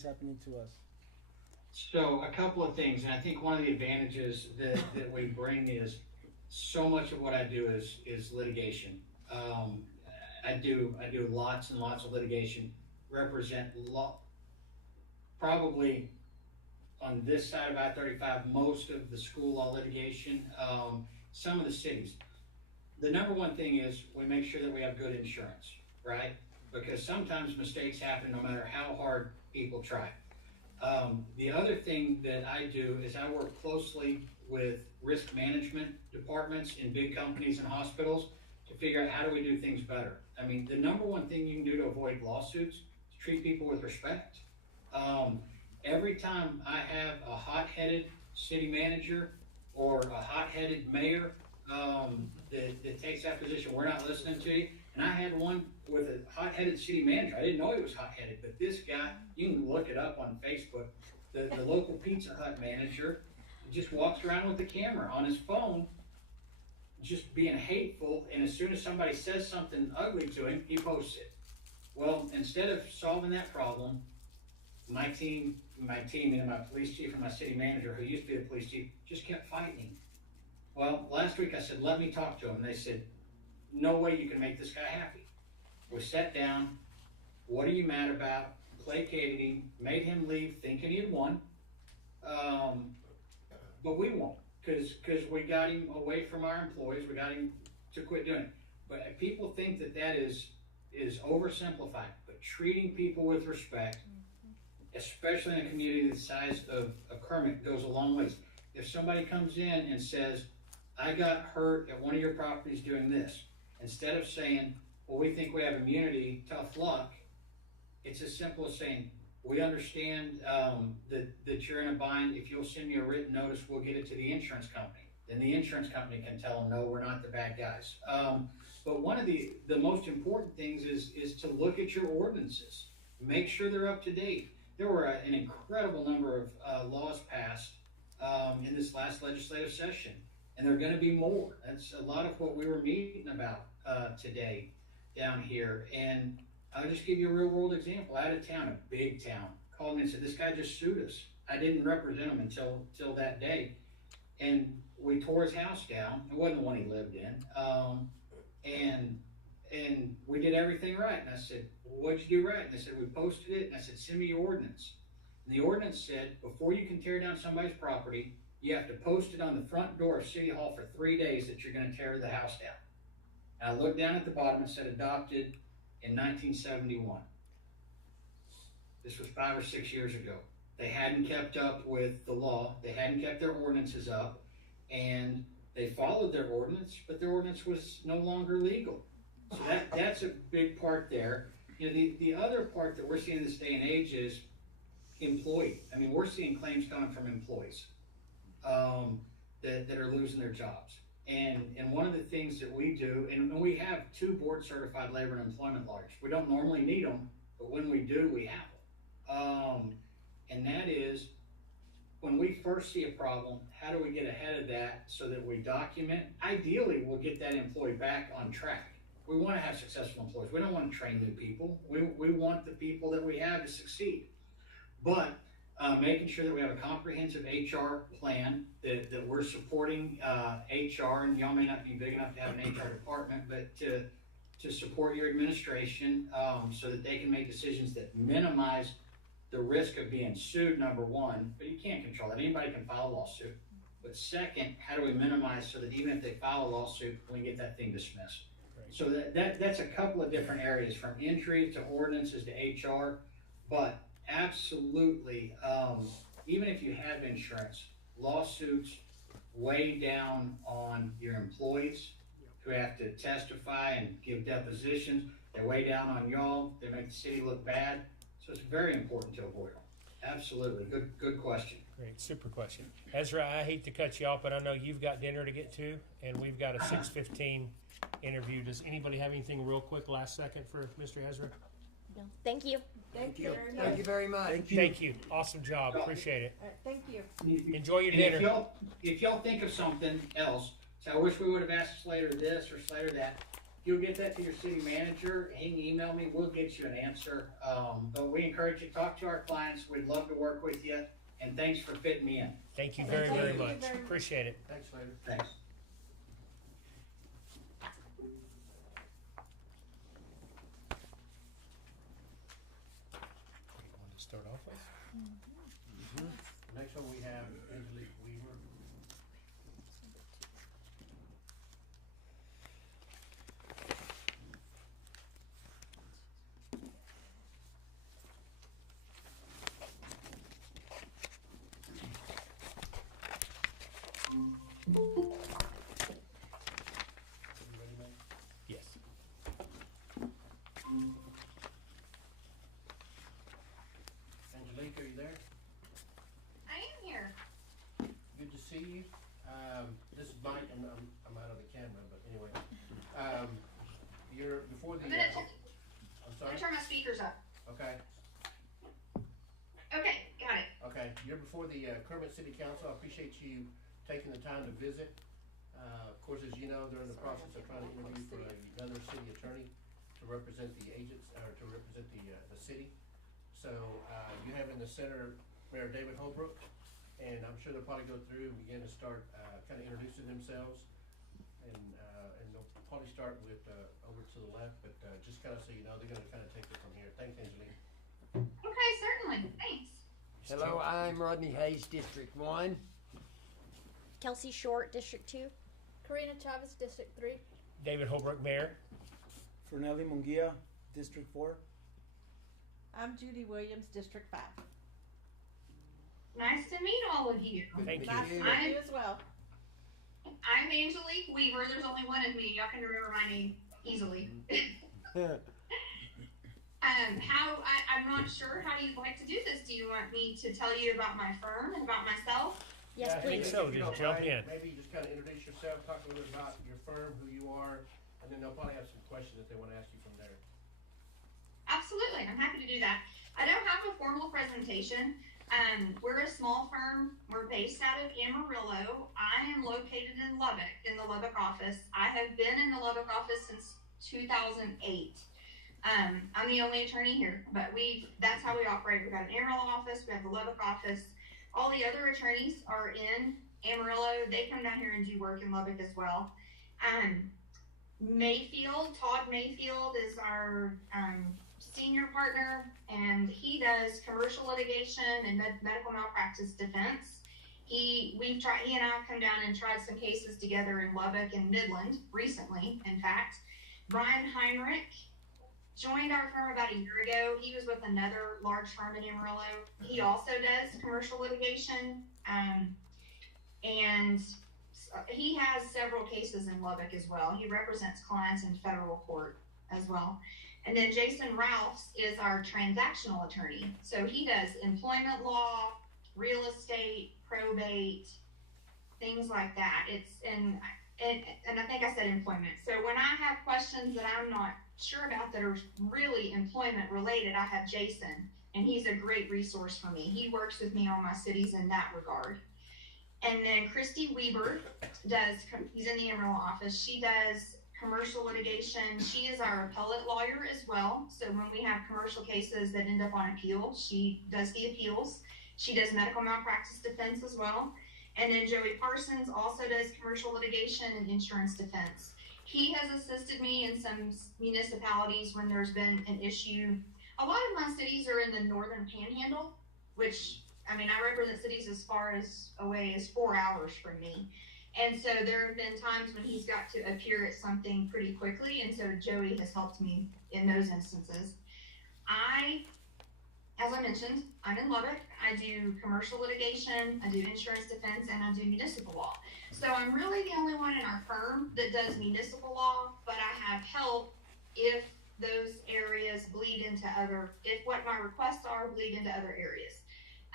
happening to us? So a couple of things, and I think one of the advantages that we bring is so much of what I do is litigation. I do lots and lots of litigation, represent probably on this side of I-35, most of the school law litigation, some of the cities. The number one thing is we make sure that we have good insurance, right? Because sometimes mistakes happen no matter how hard people try. The other thing that I do is I work closely with risk management departments in big companies and hospitals to figure out how do we do things better. I mean, the number one thing you can do to avoid lawsuits is treat people with respect. Every time I have a hot-headed city manager or a hot-headed mayor that takes that position, we're not listening to you. And I had one with a hot-headed city manager. I didn't know he was hot-headed, but this guy, you can look it up on Facebook, the local Pizza Hut manager just walks around with the camera on his phone, just being hateful, and as soon as somebody says something ugly to him, he posts it. Well, instead of solving that problem, my team, my police chief and my city manager, who used to be the police chief, just kept fighting him. Well, last week I said, let me talk to him. They said, no way you can make this guy happy. We sat down, what are you mad about? Placated him, made him leave thinking he had won. But we won't, because we got him away from our employees, we got him to quit doing it. But people think that is oversimplified, but treating people with respect, especially in a community the size of Kermit, goes a long ways. If somebody comes in and says, I got hurt at one of your properties doing this, instead of saying, well, we think we have immunity, tough luck, it's as simple as saying, we understand that you're in a bind. If you'll send me a written notice, we'll get it to the insurance company. Then the insurance company can tell them, no, we're not the bad guys. But one of the most important things is to look at your ordinances. Make sure they're up to date. There were an incredible number of laws passed in this last legislative session, and there are going to be more. That's a lot of what we were meeting about today down here. And I'll just give you a real world example. Out of town, a big town, called me and said, this guy just sued us. I didn't represent him until that day. And we tore his house down. It wasn't the one he lived in. And we did everything right. And I said, well, what'd you do right? And they said, we posted it. And I said, send me your ordinance. And the ordinance said, before you can tear down somebody's property, you have to post it on the front door of City Hall for 3 days that you're gonna tear the house down. And I looked down at the bottom and said adopted in 1971. This was 5 or 6 years ago. They hadn't kept up with the law, they hadn't kept their ordinances up, and they followed their ordinance, but their ordinance was no longer legal. So that's a big part there. You know, the other part that we're seeing in this day and age is employee. I mean, we're seeing claims coming from employees that are losing their jobs. And one of the things that we do, and we have 2 board certified labor and employment lawyers. We don't normally need them, but when we do, we have them. And that is, when we first see a problem, how do we get ahead of that so that we document? Ideally, we'll get that employee back on track. We want to have successful employees. We don't want to train new people. We want the people that we have to succeed. But making sure that we have a comprehensive HR plan, that we're supporting HR, and y'all may not be big enough to have an HR department, but to support your administration so that they can make decisions that minimize the risk of being sued, number one, but you can't control that. Anybody can file a lawsuit. But second, how do we minimize so that even if they file a lawsuit, we can get that thing dismissed? Right. So that's a couple of different areas, from injury to ordinances to HR. But absolutely, even if you have insurance, lawsuits weigh down on your employees who have to testify and give depositions. They weigh down on y'all. They make the city look bad. So it's very important to avoid them. Absolutely. Good question. Great, super question. Ezra, I hate to cut you off, but I know you've got dinner to get to, and we've got a 6:15 interview. Does anybody have anything real quick, last second, for Mr. Ezra? No. Thank you. Thank you. Thank you very much. Thank you. Awesome job. Appreciate it. Thank you. Enjoy your And dinner. if y'all think of something else, so I wish we would have asked Slater this or Slater that, you'll get that to your city manager. He can email me. We'll get you an answer. But we encourage you to talk to our clients. We'd love to work with you. And thanks for fitting me in. Thank you very, very much. Appreciate it. Thanks, Slater. Thanks. You want to start off with? Next one we have Angelique Weaver. You ready, man? Yes. Angelique, are you there? I am here. Good to see you. This is Mike, and I'm out of the camera, but anyway. You're before the. I'm gonna I'm sorry. turn my speakers up. Okay. Okay, got it. Okay. You're before the Kermit City Council. I appreciate you taking the time to visit. Of course, as you know, they're in the process of trying to interview for another city attorney to represent the agents, or to represent the city. So you have in the center Mayor David Holbrook, and I'm sure they'll probably go through and begin to start kind of introducing themselves, and they'll probably start with over to the left, but just kind of so you know, they're going to kind of take it from here. Thanks, Angeline. Okay, certainly. Thanks. Hello, I'm Rodney Hayes, District 1. Kelsey Short, District 2. Karina Chavez, District 3. David Holbrook, Mayor. Fernelli Munguia, District 4. I'm Judy Williams, District 5. Nice to meet all of you. Thank you. Nice to meet you as well. I'm Angelique Weaver. There's only one of me. Y'all can remember my name easily. I'm not sure. How do you like to do this? Do you want me to tell you about my firm and about myself? Yes, I think please. so. If you Just don't jump mind, in. Maybe just kind of introduce yourself, talk a little bit about your firm, who you are, and then they'll probably have some questions that they want to ask you from there. Absolutely. I'm happy to do that. I don't have a formal presentation. We're a small firm. We're based out of Amarillo. I am located in Lubbock, in the Lubbock office. I have been in the Lubbock office since 2008. I'm the only attorney here, but that's how we operate. We've got an Amarillo office, we have the Lubbock office. All the other attorneys are in Amarillo. They come down here and do work in Lubbock as well. Todd Mayfield is our senior partner, and he does commercial litigation and medical malpractice defense. He and I have come down and tried some cases together in Lubbock and Midland recently, in fact. Brian Heinrich joined our firm about a year ago. He was with another large firm in Amarillo. He also does commercial litigation, and he has several cases in Lubbock as well. He represents clients in federal court as well. And then Jason Ralphs is our transactional attorney. So he does employment law, real estate, probate, things like that. And I think I said employment. So when I have questions that I'm not sure about that are really employment related, I have Jason, and he's a great resource for me. He works with me on my cities in that regard. And then Christy Weber he's in the Amarillo office. She does commercial litigation. She is our appellate lawyer as well. So when we have commercial cases that end up on appeal, she does the appeals. She does medical malpractice defense as well. And then Joey Parsons also does commercial litigation and insurance defense. He has assisted me in some municipalities when there's been an issue. A lot of my cities are in the northern panhandle, which, I mean, I represent cities as far as away as 4 hours from me. And so there have been times when he's got to appear at something pretty quickly, and so Joey has helped me in those instances. As I mentioned, I'm in Lubbock. I do commercial litigation, I do insurance defense, and I do municipal law. So I'm really the only one in our firm that does municipal law, but I have help if those areas bleed into if what my requests are bleed into other areas.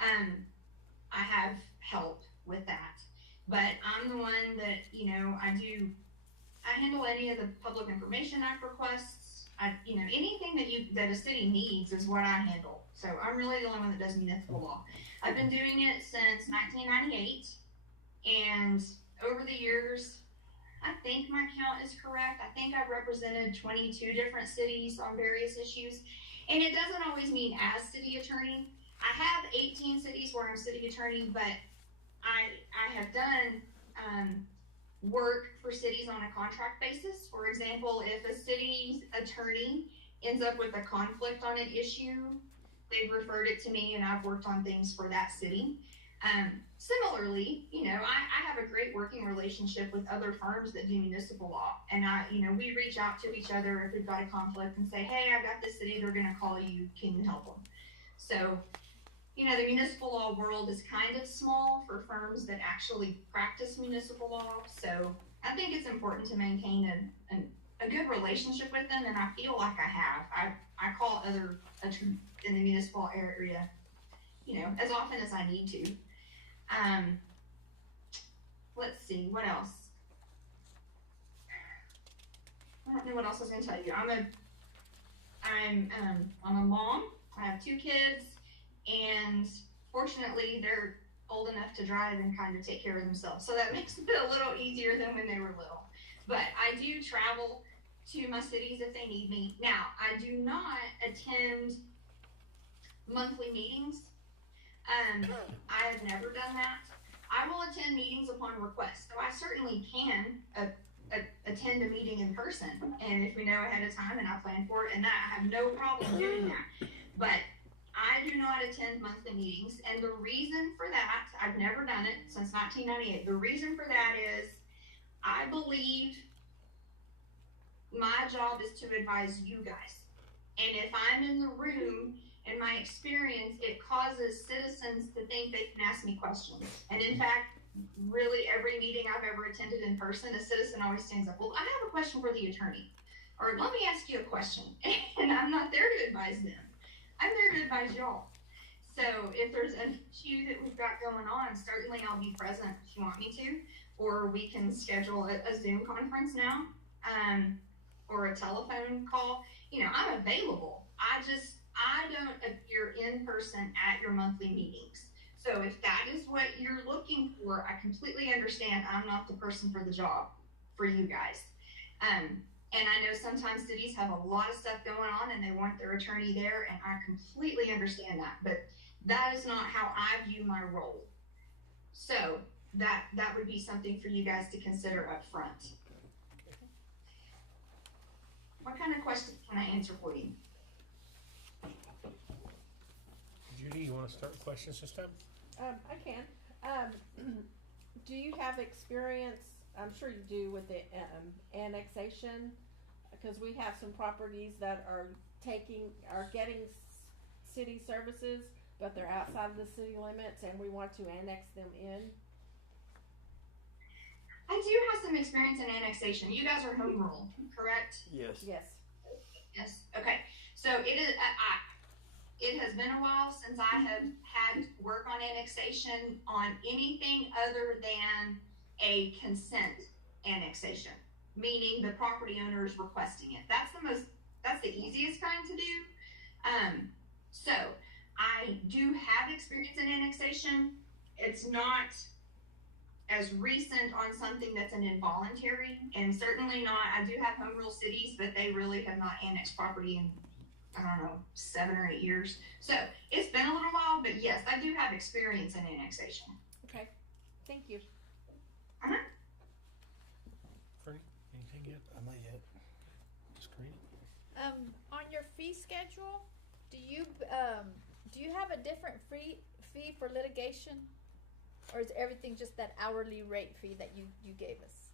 I have help with that. But I'm the one that, I handle any of the Public Information Act requests. Anything that a city needs is what I handle. So I'm really the only one that does municipal law. I've been doing it since 1998, and over the years, I think my count is correct. I think I've represented 22 different cities on various issues, and it doesn't always mean as city attorney. I have 18 cities where I'm city attorney, but I have done work for cities on a contract basis. For example, if a city's attorney ends up with a conflict on an issue, they've referred it to me, and I've worked on things for that city. Similarly, I have a great working relationship with other firms that do municipal law, and we reach out to each other if we've got a conflict and say, hey, I've got this city, they're going to call you, can you help them? So, the municipal law world is kind of small for firms that actually practice municipal law. So I think it's important to maintain a good relationship with them, and I feel like I have. I call other attorneys in the municipal area, as often as I need to. Let's see, what else? I don't know what else I was gonna tell you. I'm a mom. I have 2 kids, and fortunately they're old enough to drive and kind of take care of themselves. So that makes it a little easier than when they were little. But I do travel to my cities if they need me. Now, I do not attend monthly meetings. I have never done that. I will attend meetings upon request. So I certainly can attend a meeting in person, and if we know ahead of time and I plan for it, and that I have no problem doing that. But I do not attend monthly meetings, and the reason for that, I've never done it since 1998. The reason for that is I believe my job is to advise you guys. And if I'm in the room, in my experience, it causes citizens to think they can ask me questions. And in fact, really every meeting I've ever attended in person, a citizen always stands up, well, I have a question for the attorney. Or let me ask you a question. And I'm not there to advise them. I'm there to advise y'all. So if there's an issue that we've got going on, certainly I'll be present if you want me to, or we can schedule a Zoom conference now, or a telephone call. I'm available. I don't appear in person at your monthly meetings. So if that is what you're looking for, I completely understand. I'm not the person for the job for you guys. And I know sometimes cities have a lot of stuff going on and they want their attorney there, and I completely understand that, but that is not how I view my role. So that would be something for you guys to consider up front. What kind of questions can I answer for you? Judy, you wanna start with questions this time? I can. Do you have experience, I'm sure you do, with the annexation? Because we have some properties that are getting city services, but they're outside of the city limits, and we want to annex them in. I do have some experience in annexation. You guys are home rule, correct? Yes. Yes. Yes. Okay. So it is. It has been a while since I have had work on annexation on anything other than a consent annexation, meaning the property owner is requesting it. That's the easiest kind to do. So I do have experience in annexation. It's not as recent on something that's an involuntary, and certainly not, I do have home rule cities, but they really have not annexed property in, I don't know, 7 or 8 years. So it's been a little while, but yes, I do have experience in annexation. Okay. Thank you. Fernie, anything yet? Not yet. Just Karina? On your fee schedule, do you have a different fee for litigation? Or is everything just that hourly rate fee that you gave us?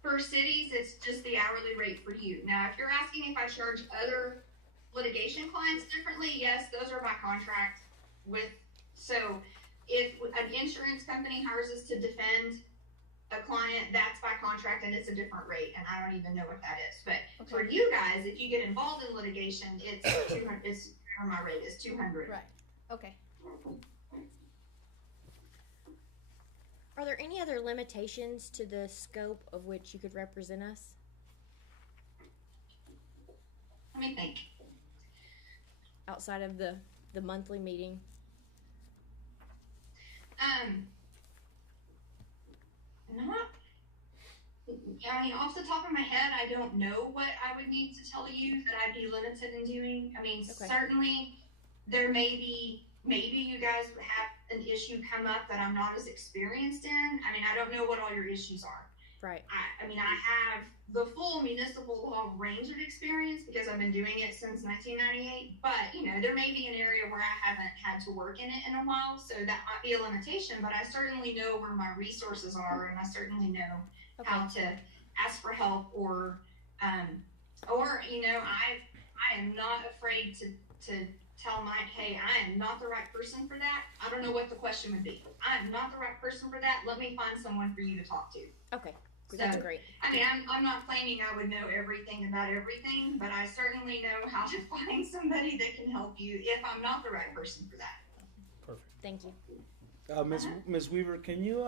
For cities, it's just the hourly rate for you. Now, if you're asking if I charge other litigation clients differently, yes, those are by contract with, so if an insurance company hires us to defend a client, that's by contract and it's a different rate, and I don't even know what that is. But for you guys, if you get involved in litigation, it's 200, my rate is 200. Right, okay. Are there any other limitations to the scope of which you could represent us? Let me think. Outside of the monthly meeting? Not, I mean, off the top of my head, I don't know what I would need to tell you that I'd be limited in doing. I mean, certainly there maybe you guys have an issue come up that I'm not as experienced in. I mean, I don't know what all your issues are. Right. I mean, I have the full municipal law range of experience because I've been doing it since 1998, but you know, there may be an area where I haven't had to work in it in a while, so that might be a limitation, but I certainly know where my resources are, and I certainly know how to ask for help, or you know, I am not afraid to tell Mike, hey, I am not the right person for that. I don't know what the question would be. I am not the right person for that. Let me find someone for you to talk to. Okay. That's great. I mean, I'm not claiming I would know everything about everything, but I certainly know how to find somebody that can help you if I'm not the right person for that. Perfect. Thank you. Ms. Weaver, can you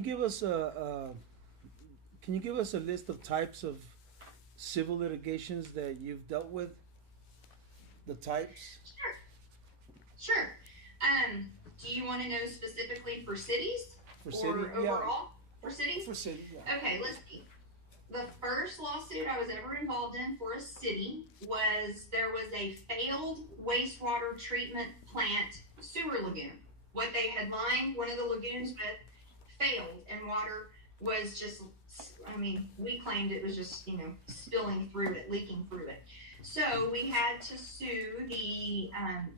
give us a list of types of civil litigations that you've dealt with? The types? Sure. Do you want to know specifically for cities? For city, overall? For cities? For city, yeah. Okay, let's see. The first lawsuit I was ever involved in for a city was there was a failed wastewater treatment plant sewer lagoon. What they had lined one of the lagoons with failed, and water was just, I mean, we claimed it was just, you know, spilling through it, leaking through it. So we had to sue the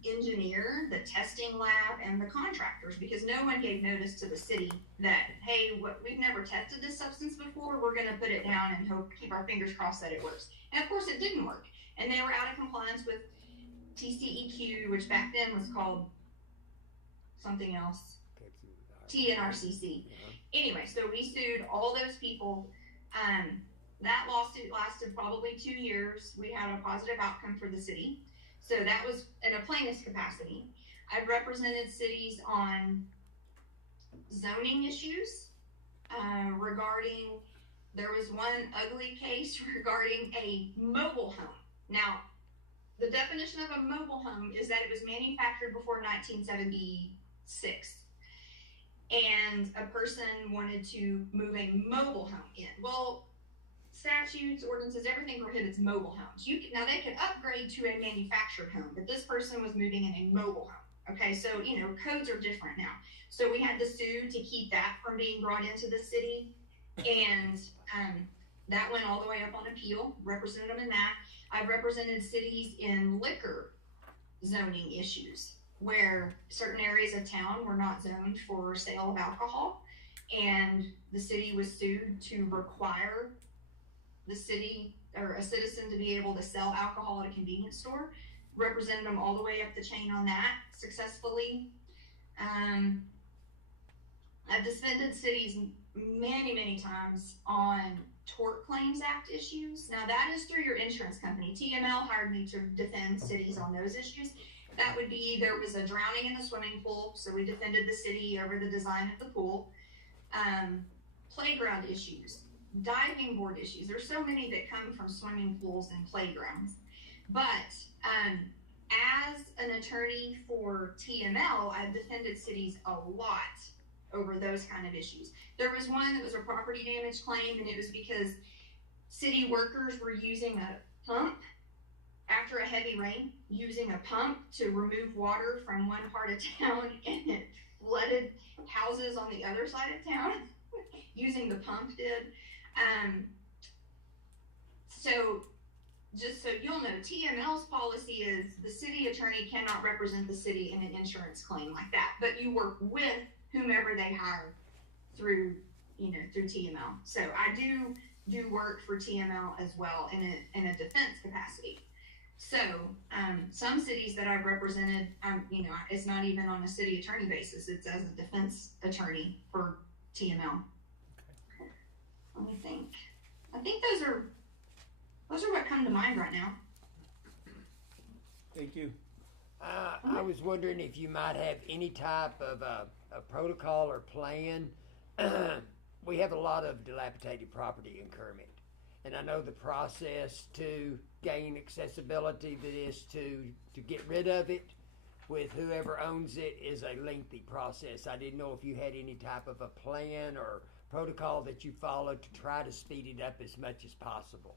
engineer, the testing lab, and the contractors because no one gave notice to the city that, hey, we've never tested this substance before. We're going to put it down and keep our fingers crossed that it works. And of course, it didn't work. And they were out of compliance with TCEQ, which back then was called something else, TNRCC. Anyway, so we sued all those people. That lawsuit lasted probably 2 years. We had a positive outcome for the city. So that was in a plaintiff's capacity. I've represented cities on zoning issues regarding, there was one ugly case regarding a mobile home. Now, the definition of a mobile home is that it was manufactured before 1976. And a person wanted to move a mobile home in. Well, statutes, ordinances, everything prohibits mobile homes. Now they could upgrade to a manufactured home, but this person was moving in a mobile home. Okay, so you know, codes are different now. So we had to sue to keep that from being brought into the city, and that went all the way up on appeal. Represented them in that. I've represented cities in liquor zoning issues where certain areas of town were not zoned for sale of alcohol, and the city was sued to require the city or a citizen to be able to sell alcohol at a convenience store. Represented them all the way up the chain on that successfully. I've defended cities many times on Tort Claims Act issues. Now that is through your insurance company. TML hired me to defend cities on those issues. That would be, there was a drowning in the swimming pool, so we defended the city over the design of the pool. Playground issues, diving board issues. There's so many that come from swimming pools and playgrounds. But as an attorney for TML, I've defended cities a lot over those kind of issues. There was one that was a property damage claim, and it was because city workers were using a pump after a heavy rain, using a pump to remove water from one part of town, and it flooded houses on the other side of town. Using the pump did. So just so you'll know, TML's policy is the city attorney cannot represent the city in an insurance claim like that, but you work with whomever they hire through TML. So I do work for TML as well in a defense capacity. So some cities that I've represented, it's not even on a city attorney basis. It's as a defense attorney for TML. Let me think. I think those are what come to mind right now. Thank you. I was wondering if you might have any type of a protocol or plan. We have a lot of dilapidated property in Kermit, and I know the process to gain accessibility to this, to get rid of it with whoever owns it, is a lengthy process. I didn't know if you had any type of a plan or protocol that you follow to try to speed it up as much as possible.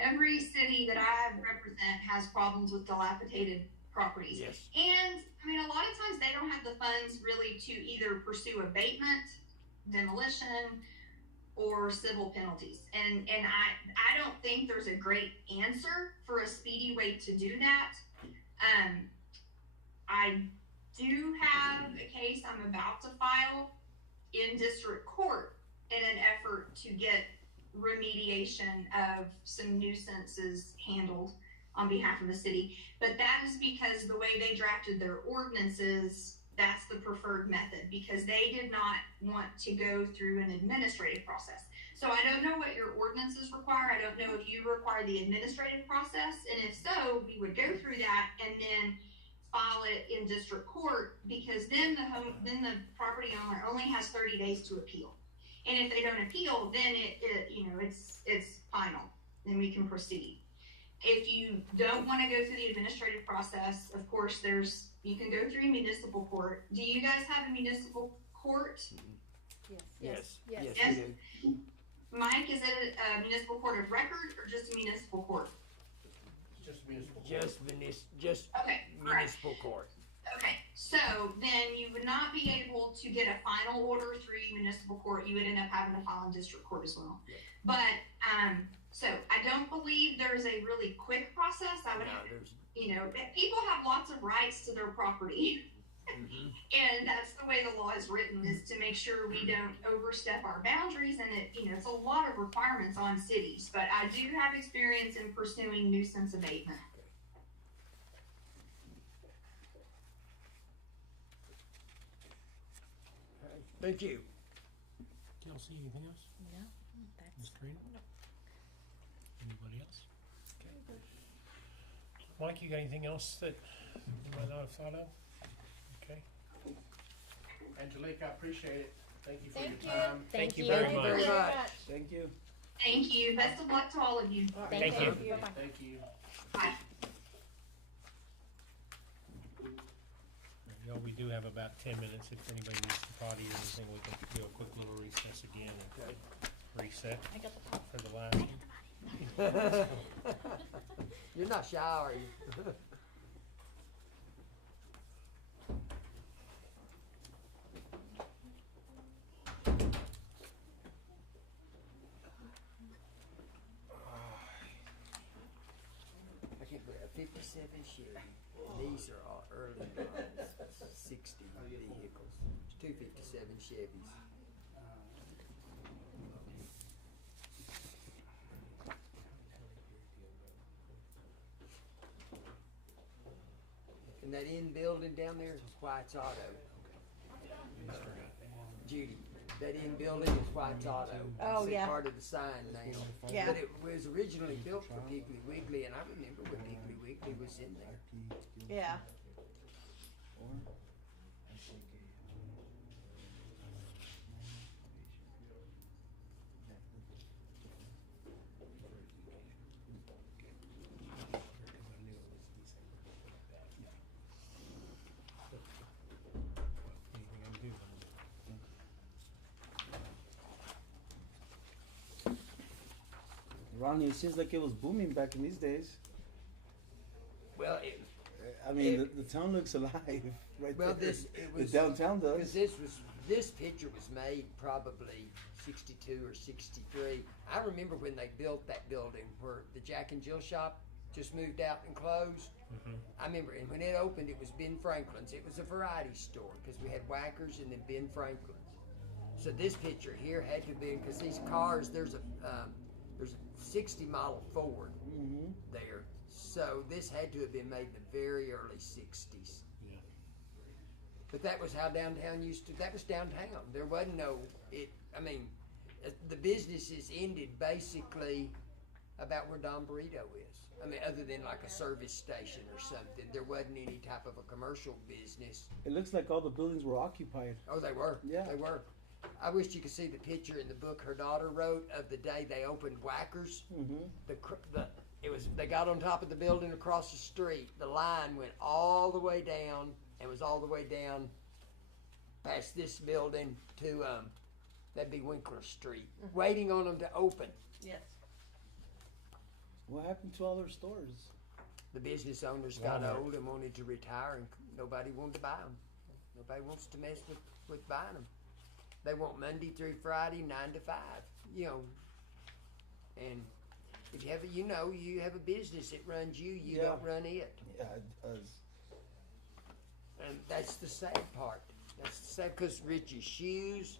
Every city that I represent has problems with dilapidated properties. Yes. And I mean, a lot of times they don't have the funds really to either pursue abatement, demolition, or civil penalties. And I don't think there's a great answer for a speedy way to do that. I do have a case I'm about to file in district court in an effort to get remediation of some nuisances handled on behalf of the city. But that is because the way they drafted their ordinances, that's the preferred method, because they did not want to go through an administrative process. So I don't know what your ordinances require. I don't know if you require the administrative process, and if so, we would go through that and then file it in district court, because then the property owner only has 30 days to appeal. And if they don't appeal, then it's final, then we can proceed. If you don't want to go through the administrative process, of course, you can go through municipal court. Do you guys have a municipal court? Yes. Yes. We do. Mike, is it a municipal court of record or just a municipal court? Just municipal court. Just Okay, all right. municipal court. Okay, so then you would not be able to get a final order through municipal court. You would end up having to file in district court as well. Yeah. But, so I don't believe there's a really quick process. People have lots of rights to their property. Mm-hmm. And that's the way the law is written, is to make sure we don't overstep our boundaries. And it's a lot of requirements on cities, but I do have experience in pursuing nuisance abatement. Thank you. Kelsey, anything else? No, Ms. that's. Karina? Anybody else? Okay. Mike, you got anything else that you might not have thought of? Okay. Angelique, I appreciate it. Thank you for Thank your you. time. Thank you you. very Thank you much. very much. Thank you. Thank you. Best of luck to all of you. Thank you. Bye-bye. Thank you. Bye. You know, we do have about 10 minutes. If anybody needs to potty or anything, we can do a quick little recess again and reset I got the pop. for the last one. You're not shy, are you? I can put a 50 cent Chevy. These are all early models, 60 vehicles, 257 Chevys. And that in building down there is White's Auto. Judy, that in building is White's Auto. Oh, It's yeah. part of the sign now. Yeah. But it was originally built for Piggly Wiggly, and I remember when Piggly Wiggly was in there. Yeah. Anything I can do? Ronnie, it seems like it was booming back in these days. Well, I mean, the town looks alive right well, there. it was the downtown because does. this picture was made probably 62 or 63. I remember when they built that building where the Jack and Jill shop just moved out and closed. Mm-hmm. I remember, and when it opened, it was Ben Franklin's. It was a variety store because we had Whackers and then Ben Franklin's. So this picture here had to be because these cars. There's a 60 model Ford Mm-hmm. there. So this had to have been made in the very early 60s. Yeah. But that was how downtown used to. That was downtown. There wasn't no. The businesses ended basically about where Don Burrito is. I mean, other than like a service station or something, there wasn't any type of a commercial business. It looks like all the buildings were occupied. Oh, they were. Yeah. They were. I wish you could see the picture in the book her daughter wrote of the day they opened Whackers. Mm-hmm. They got on top of the building across the street. The line went all the way down and was all the way down past this building to that'd be Winkler Street, waiting on them to open. Yes. What happened to all their stores? The business owners got Walmart. old and wanted to retire, and nobody wanted to buy them. Nobody wants to mess with buying them. They want Monday through Friday, 9 to 5. You know, and if you have you have a business that runs you, you Yeah. don't run it. Yeah, it does. And that's the sad part. That's the sad because Richie's Shoes,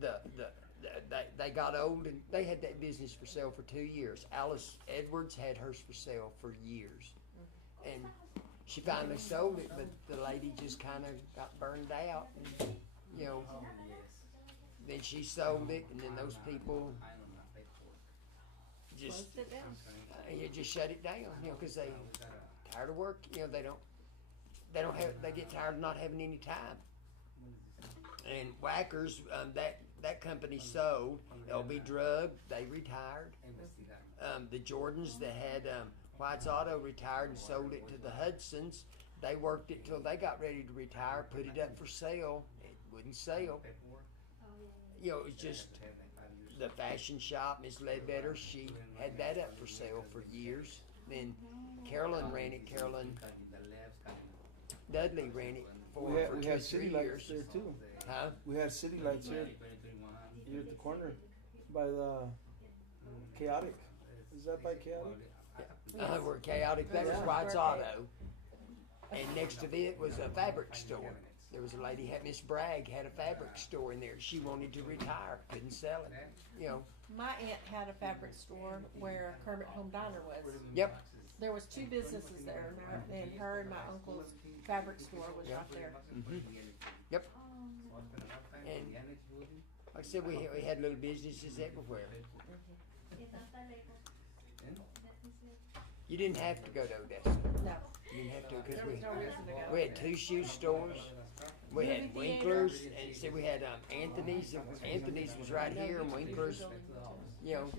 they got old and they had that business for sale for 2 years. Alice Edwards had hers for sale for years, and she finally sold it, but the lady just kind of got burned out. And, you know, then she sold it, and then those people just Closed it down. you just shut it down. You know, because they tired of work. You know, they get tired of not having any time. And Whackers, that company sold. LB Drug, they retired. The Jordans that had White's Auto retired and sold it to the Hudsons. They worked it till they got ready to retire, put it up for sale. It wouldn't sell. You know, it's just the fashion shop, Miss Ledbetter, she had that up for sale for years. Then Carolyn ran it. Carolyn Dudley ran it for We 2 or had 3 city years. lights there too. Huh? We had city lights here at the corner by the Chaotic. Is that by Chaotic? We're chaotic. That was Yeah. White's Auto. And next to it was a fabric store. There was a lady, Miss Bragg, had a fabric store in there. She wanted to retire, couldn't sell it. You know. My aunt had a fabric store where Kermit Home Diner was. Yep. There was 2 businesses there, and her and my uncle's fabric store was right there. Yep. And like I said, we had little businesses everywhere. You didn't have to go to Odessa. No. You didn't have to because There was no reason to go. we had 2 shoe stores. We had Movie Winkler's, theater. and so we had Anthony's. Anthony's was right here, and Winkler's. You know,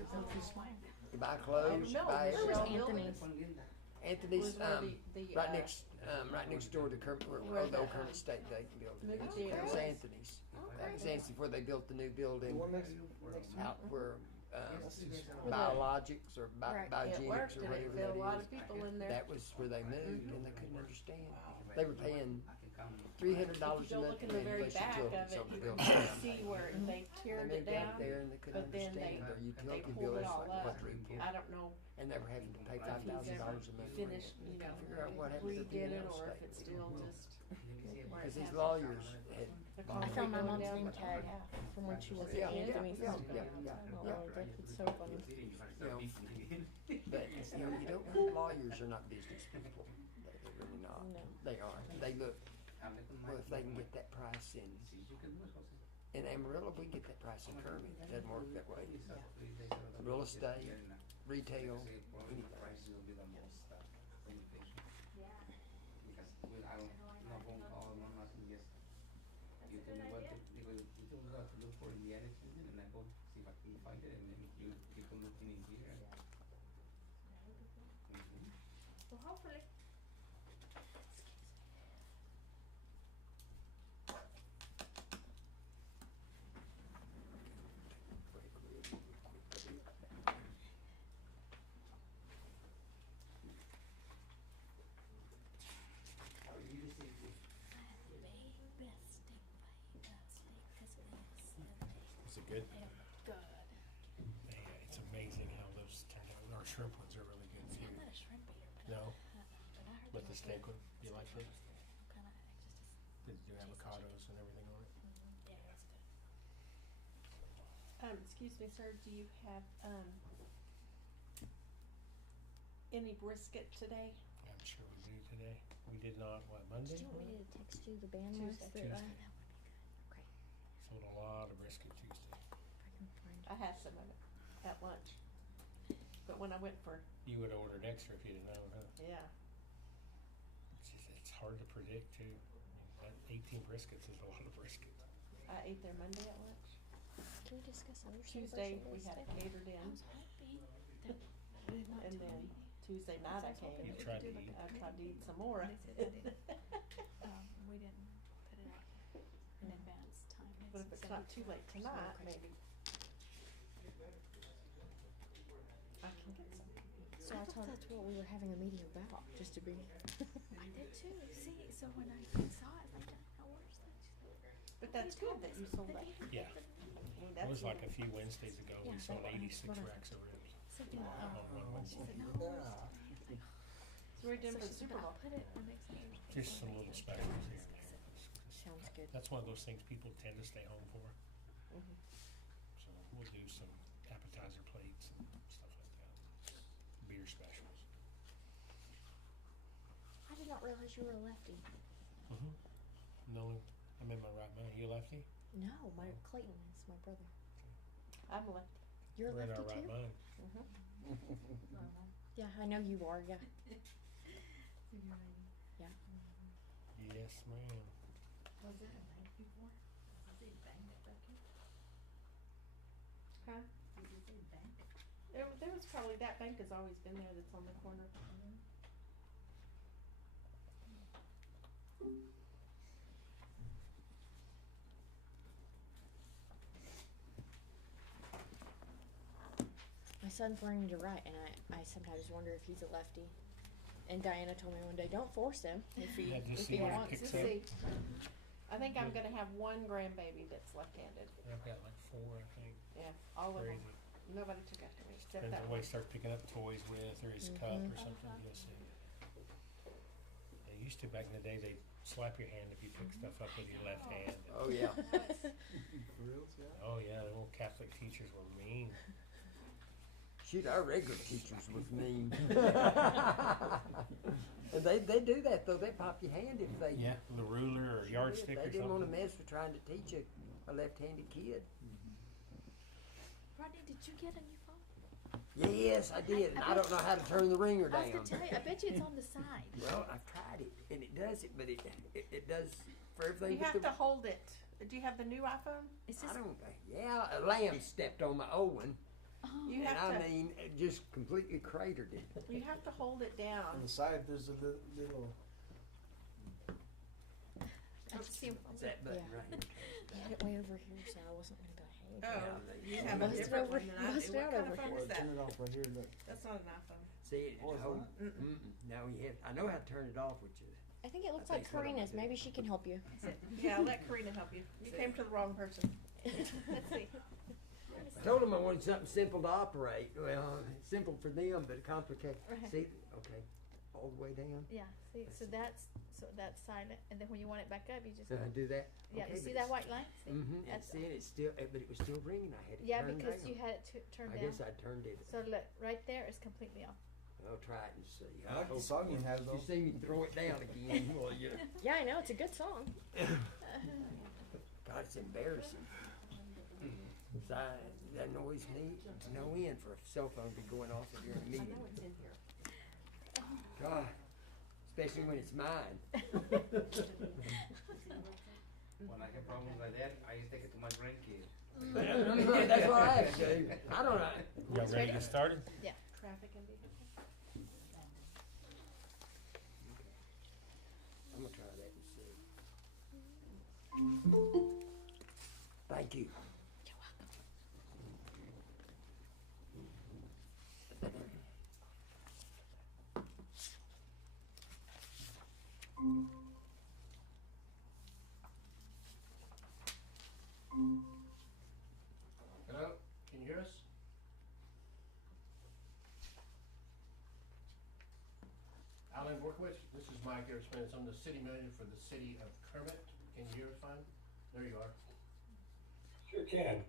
you buy clothes, you buy Where was everything. Anthony's? Anthony's, Was where right next door to Kermit, Where the old the, Kermit State Bank building. movie theater That was was. Anthony's. That was Anthony's before they built the new building The one next out where Where the- Biologics or Right, it Biogenics worked, or and it whatever fit a lot that of people in is. there. That was where they moved, and they couldn't understand. They were paying $300 If you a go month. look in the very back of it, you can see where they teared And it they down, got there and they could but then understand their they utility pulled bill it is all like up. quadruple. I don't know And they were having to pay if he's $5,000 ever a month. finished, you know, Figure out what happened to the redid it, P&L or if statement. it's still just where Because it these has lawyers had. the I concrete found my going mom's down, name but tag half. from when she was Yeah, a kid. yeah, I mean, yeah, oh, yeah. Lord, it's so funny. You know, but you know, you don't. Lawyers are not business people. They're really not. No. They are. They look. Well, if they can get that price in Amarillo, we can get that price in Kermit. It doesn't work that way. Real estate, retail, anything. Well, hopefully. Is it good? Good. Yeah, it's amazing how those turned out. Our shrimp ones are really good too. I'm not a shrimp eater. No, But I heard but they the were steak good. one, you like it? Kinda, Did you do avocados and everything on it? yeah, it's good. Excuse me, sir, do you have, any brisket today? I'm sure we do today. We did not, what, Monday? Did you want me to text you the band list that Tuesday. that would be good. Okay, Sold a lot of brisket Tuesday. if I can find I had some of it at lunch. But when I went for, You would have ordered extra if you'd have known, huh? yeah, It's hard to predict too. I mean, that 18 briskets is a lot of brisket. I ate there Monday at lunch. Can we discuss other Tuesday, celebration we days had it today? catered in, I was hoping that we would not and do then anything. Tuesday night I I was hoping came. You that we tried could to do eat. like I a tried to picnic. eat some more. They said they didn't. We didn't put it out in advance time. But if it's not too late tonight, maybe. I can get some. So I thought that's what we were having a meeting about, just to be. I did too. See, so when I saw it, like, how where's that? But that's good that you sold that. Yeah. I mean, It that's was like a few Wednesdays ago, we Yeah, sold that- 86 what I- racks of ribs. So, yeah, on one she Wednesday. said, no, where's today? I was like, So we're doing so for she the said, Super Bowl. I'll put it on next Thursday. Just some little specials here and there. Sounds good. That's one of those things people tend to stay home for. Mhm. So we'll do some appetizer plates and stuff like that. Beer specials. I did not realize you were a lefty. No, I'm in my right mind. You a lefty? No, my Clayton is my brother. I'm a lefty. You're a We're in lefty our right too? mind. Yeah, I know you are. Yeah. Yeah. Yes, ma'am. Was there a bank before? Did you say bank back here? Huh? Did you say bank? There was probably, that bank has always been there that's on the corner. My son's learning to write, and I sometimes wonder if he's a lefty. And Diana told me one day, don't force him if he Yeah, just if see he what he wants picks to. up. See, I think I'm gonna have one grandbaby that's left-handed. I've got like 4, I think. Yeah, all of them. Crazy. Nobody took after me except Depends that on what one. he starts picking up toys with, or his cup Mhm. or something. You'll see. They used to back in the day. They'd slap your hand if you pick stuff up with your left hand. Oh yeah. For reals, yeah. Oh yeah, the old Catholic teachers were mean. Shoot, our regular teachers was mean. And they do that though. They pop your hand if they. Yeah, with a ruler or yardstick They or didn't want to something. mess with trying to teach a left-handed kid. Rodney, did you get a new phone? Yes, I did, and I don't know how to turn the ringer I was down. gonna tell you, I bet you it's on the side. Well, I've tried it, and it does it, but it does for everything. You but have the, to hold it. Do you have the new iPhone? It's I just, don't. Yeah, a lamb stepped on my old one, oh, You and have I to. mean, it just completely cratered it. You have to hold it On down. the side, there's a little. I just see him. It's that button Yeah. right He had it way over here, so I wasn't gonna be like, hey. Oh, Yeah, you yeah. have a Bust it different over- one than I bust do. it What out kind of over phone Or is that? turn it off right here. Look. That's not an iPhone. See, it Oh, it's hold. not? Mm-mm. Now we have. I know how to turn it off, which is. I think it looks I like think so. Karina's. Maybe she can help you. Yeah, let Karina help you. You came to the wrong person. Let's see. I told them I wanted something simple to operate. Well, simple for them, but complicated. Right. See, okay, all the way down. Yeah, see, so that's silent, and then when you want it back up, you just, Did I do that? yeah, Okay, you see but that white line? See? Mm-hmm. And That's- see, it's still, but it was still ringing. I had it Yeah, turned because down. you had it turned I down. guess I turned it. So look, right there is completely off. I'll try it and see. I like the song you have, If though. you see me throw it down again, well, you. Yeah, I know. It's a good song. God, it's embarrassing. That annoys me to no end for a cell phone to be going off during a I meeting. know it's in here. God, especially when it's mine. When I have problems like that, I take it to my grandkids. That's what I have to do. I don't know. Y'all ready to get started? Yeah. Traffic and vehicle. I'm gonna try that and see. Thank you. Hello, can you hear us? Alan Borkowitz, this is Mike Erickson. I'm the city manager for the city of Kermit. Can you hear us fine? There you are. Sure can.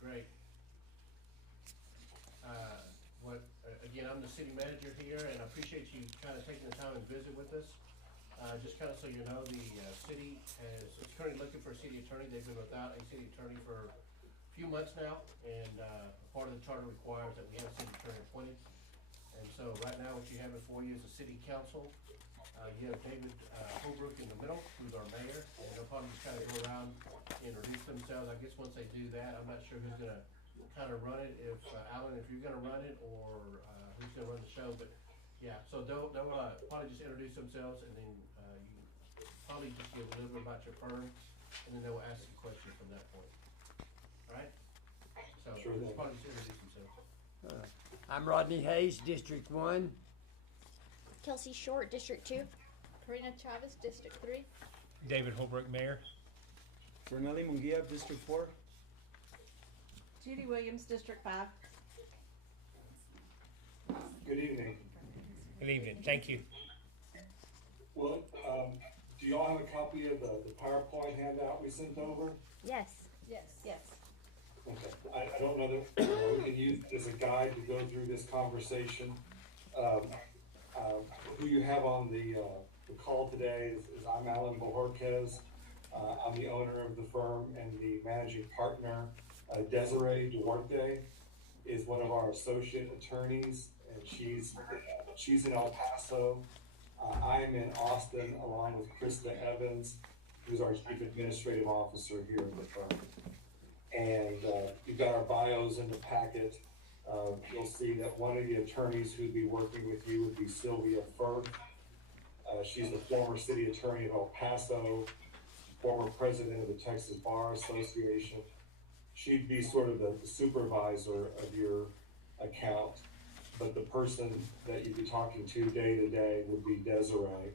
Great. Again, I'm the city manager here, and I appreciate you kind of taking the time and visit with us. Just kind of so you know, the city is currently looking for a city attorney. They've been without a city attorney for a few months now, and part of the charter requires that we have a city attorney appointed. And so right now, what you have before you is a city council. You have David Holbrook in the middle, who's our mayor, and they'll probably just kind of go around, introduce themselves. I guess once they do that, I'm not sure who's gonna kind of run it, if Alan, if you're gonna run it, or who's gonna run the show, but yeah, so they'll probably just introduce themselves, and then you probably just give a little bit about your firm, and then they will ask you questions from that point. Alright? So, Sure just thing. probably just introduce themselves. I'm Rodney Hayes, District 1. Kelsey Short, District 2. Karina Chavez, District 3. David Holbrook, Mayor. Fernelli Munguia, District 4. Judy Williams, District 5. Good evening. Good evening. Thank you. Well, do y'all have a copy of the PowerPoint handout we sent over? Yes. Yes. Yes. Okay. I don't know that we can use it as a guide to go through this conversation. Who you have on the call today is I'm Alan Bojorquez. I'm the owner of the firm, and the managing partner, Desiree Duarte, is one of our associate attorneys, and she's in El Paso. I'm in Austin along with Krista Evans, who's our chief administrative officer here at the firm. And you've got our bios in the packet. You'll see that one of the attorneys who'd be working with you would be Sylvia Firth. She's the former city attorney of El Paso, former president of the Texas Bar Association. She'd be sort of the supervisor of your account, but the person that you'd be talking to day would be Desiree.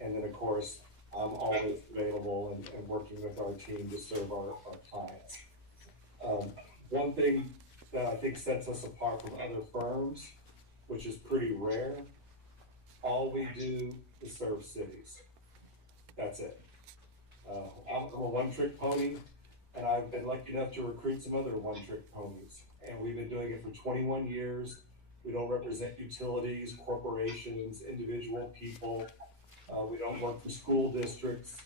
And then, of course, I'm always available and working with our team to serve our clients. One thing that I think sets us apart from other firms, which is pretty rare, all we do is serve cities. That's it. I'm a one-trick pony, and I've been lucky enough to recruit some other one-trick ponies. And we've been doing it for 21 years. We don't represent utilities, corporations, individual people. We don't work for school districts.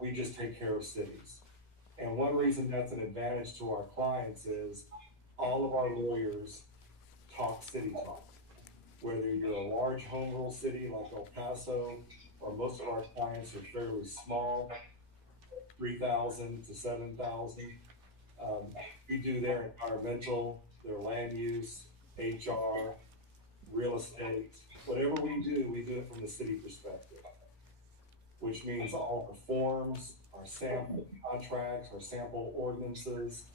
We just take care of cities. And one reason that's an advantage to our clients is all of our lawyers talk city talk. Whether you're a large home rule city like El Paso, or most of our clients are fairly small, 3,000 to 7,000. We do their environmental, their land use, HR, real estate. Whatever we do it from the city perspective, which means all the forms, our sample contracts, our sample ordinances,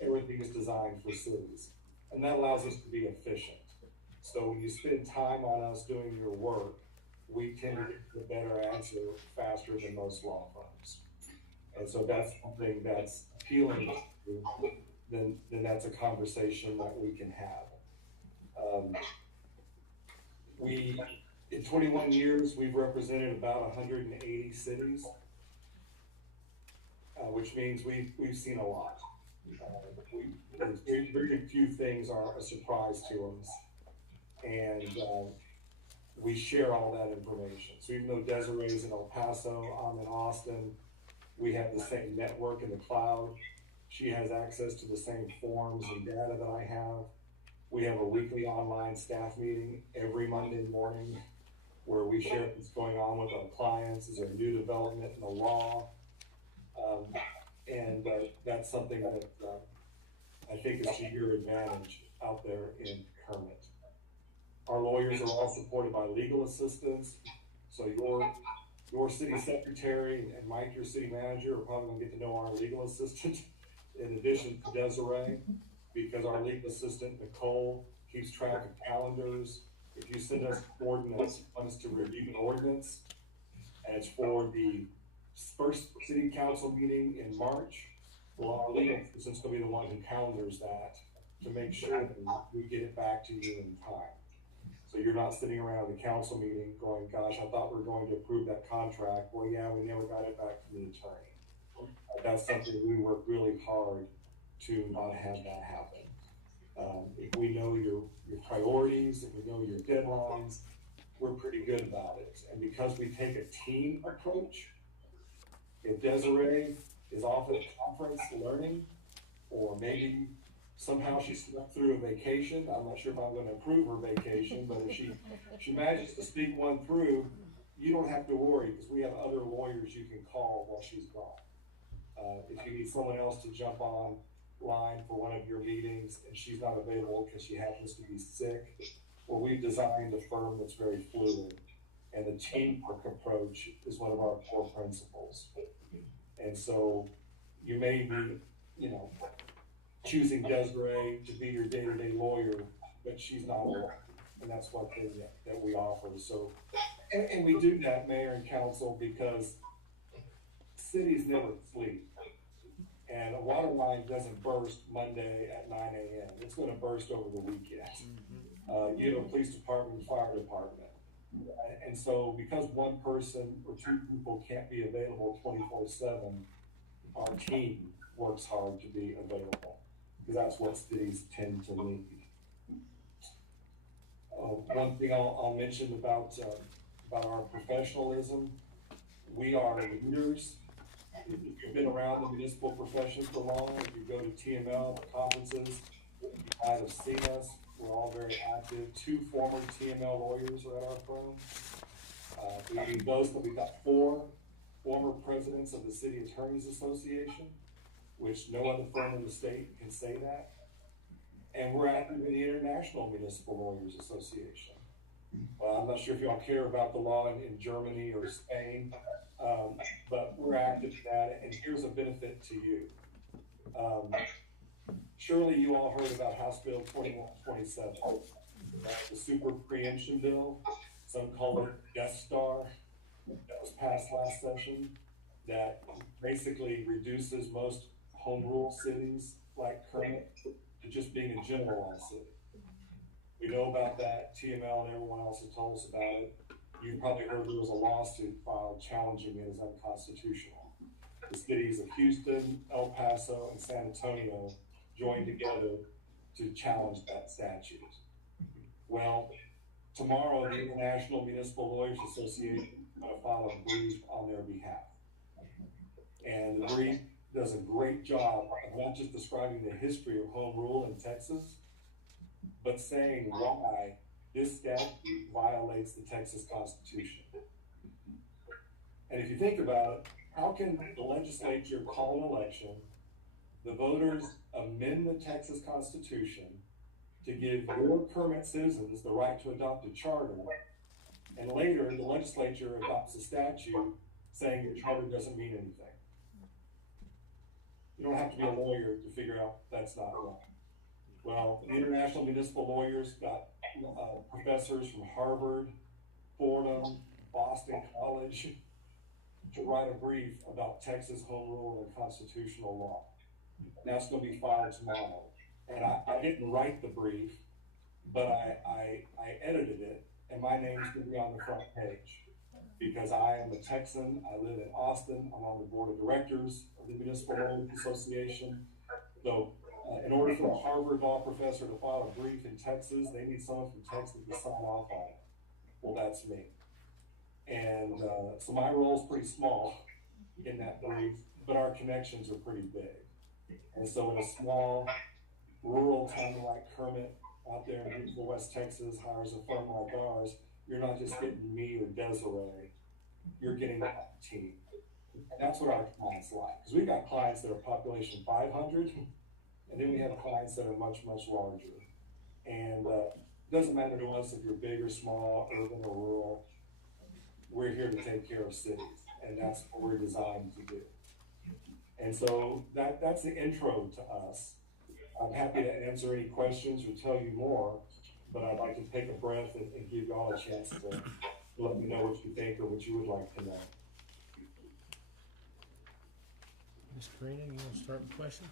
everything is designed for cities. And that allows us to be efficient. So when you spend time on us doing your work, we tend to get the better answer faster than most law firms. And so that's something that's appealing to you, then that's a conversation that we can have. In 21 years, we've represented about 180 cities, which means we've seen a lot. Very few things are a surprise to us, and we share all that information. So even though Desiree's in El Paso, I'm in Austin, we have the same network in the cloud. She has access to the same forms and data that I have. We have a weekly online staff meeting every Monday morning where we share what's going on with our clients. Is there new development in the law? And that's something that I think is to your advantage out there in Kermit. Our lawyers are all supported by legal assistants. So your city secretary and Mike, your city manager, are probably gonna get to know our legal assistant in addition to Desiree, because our legal assistant, Nicole, keeps track of calendars. If you send us ordinance, want us to review an ordinance, and it's for the first city council meeting in March, well, our legal assistant's gonna be the one who calendars that to make sure that we get it back to you in time. So you're not sitting around the council meeting going, gosh, I thought we were going to approve that contract. Well, yeah, we never got it back from the attorney. That's something we work really hard to not have that happen. If we know your priorities, if we know your deadlines, we're pretty good about it. And because we take a team approach, if Desiree is off at a conference learning, or maybe somehow she snuck through a vacation, I'm not sure if I'm going to approve her vacation, but if she manages to sneak one through, you don't have to worry, because we have other lawyers you can call while she's gone. If you need someone else to jump on line for one of your meetings and she's not available because she happens to be sick, well, we've designed a firm that's very fluid, and the teamwork approach is one of our core principles. And so you may be, choosing Desiree to be your day-to-day lawyer, but she's not alone, and that's one thing that we offer. So, and we do that, Mayor and Council, because cities never sleep, and a water line doesn't burst Monday at 9 a.m. It's going to burst over the weekend. You have a police department, fire department, and so because one person or two people can't be available 24/7, our team works hard to be available, because that's what cities tend to need. One thing I'll mention about our professionalism, we are leaders. If you've been around the municipal profession for long, if you go to TML conferences, you might have seen us. We're all very active. 2 former TML lawyers are at our firm. We boast that we've got 4 former presidents of the City Attorneys Association, which no other firm in the state can say that. And we're active in the International Municipal Lawyers Association. I'm not sure if y'all care about the law in Germany or Spain, but we're active in that, and here's a benefit to you. Surely you all heard about House Bill 2127, the super preemption bill. Some call it Death Star, that was passed last session, that basically reduces most home rule cities like Kermit to just being a general law city. We know about that. TML and everyone else has told us about it. You probably heard there was a lawsuit filed challenging it as unconstitutional. The cities of Houston, El Paso, and San Antonio joined together to challenge that statute. Well, tomorrow the International Municipal Lawyers Association is going to file a brief on their behalf. And the brief does a great job of not just describing the history of home rule in Texas, but saying why this statute violates the Texas Constitution. And if you think about it, how can the legislature call an election, the voters amend the Texas Constitution to give your Kermit citizens the right to adopt a charter, and later the legislature adopts a statute saying the charter doesn't mean anything? You don't have to be a lawyer to figure out that's not right. Well, the International Municipal Lawyers got professors from Harvard, Fordham, Boston College to write a brief about Texas home rule and constitutional law. And that's gonna be filed tomorrow. And I didn't write the brief, but I edited it, and my name's gonna be on the front page. Because I am a Texan, I live in Austin, I'm on the board of directors of the Municipal Lawyers Association. So, in order for a Harvard law professor to file a brief in Texas, they need someone from Texas to sign off on it. Well, that's me. And so my role's pretty small in that brief, but our connections are pretty big. And so in a small, rural town like Kermit, out there in beautiful West Texas, hires a firm like ours, you're not just getting me or Desiree, you're getting the team. And that's what our clients like. Because we've got clients that are population 500, and then we have clients that are much, much larger. And it doesn't matter to us if you're big or small, urban or rural, we're here to take care of cities, and that's what we're designed to do. And so that's the intro to us. I'm happy to answer any questions or tell you more, but I'd like to take a breath and give you all a chance to let me know what you think or what you would like to know. Ms. Karina, you want to start with questions?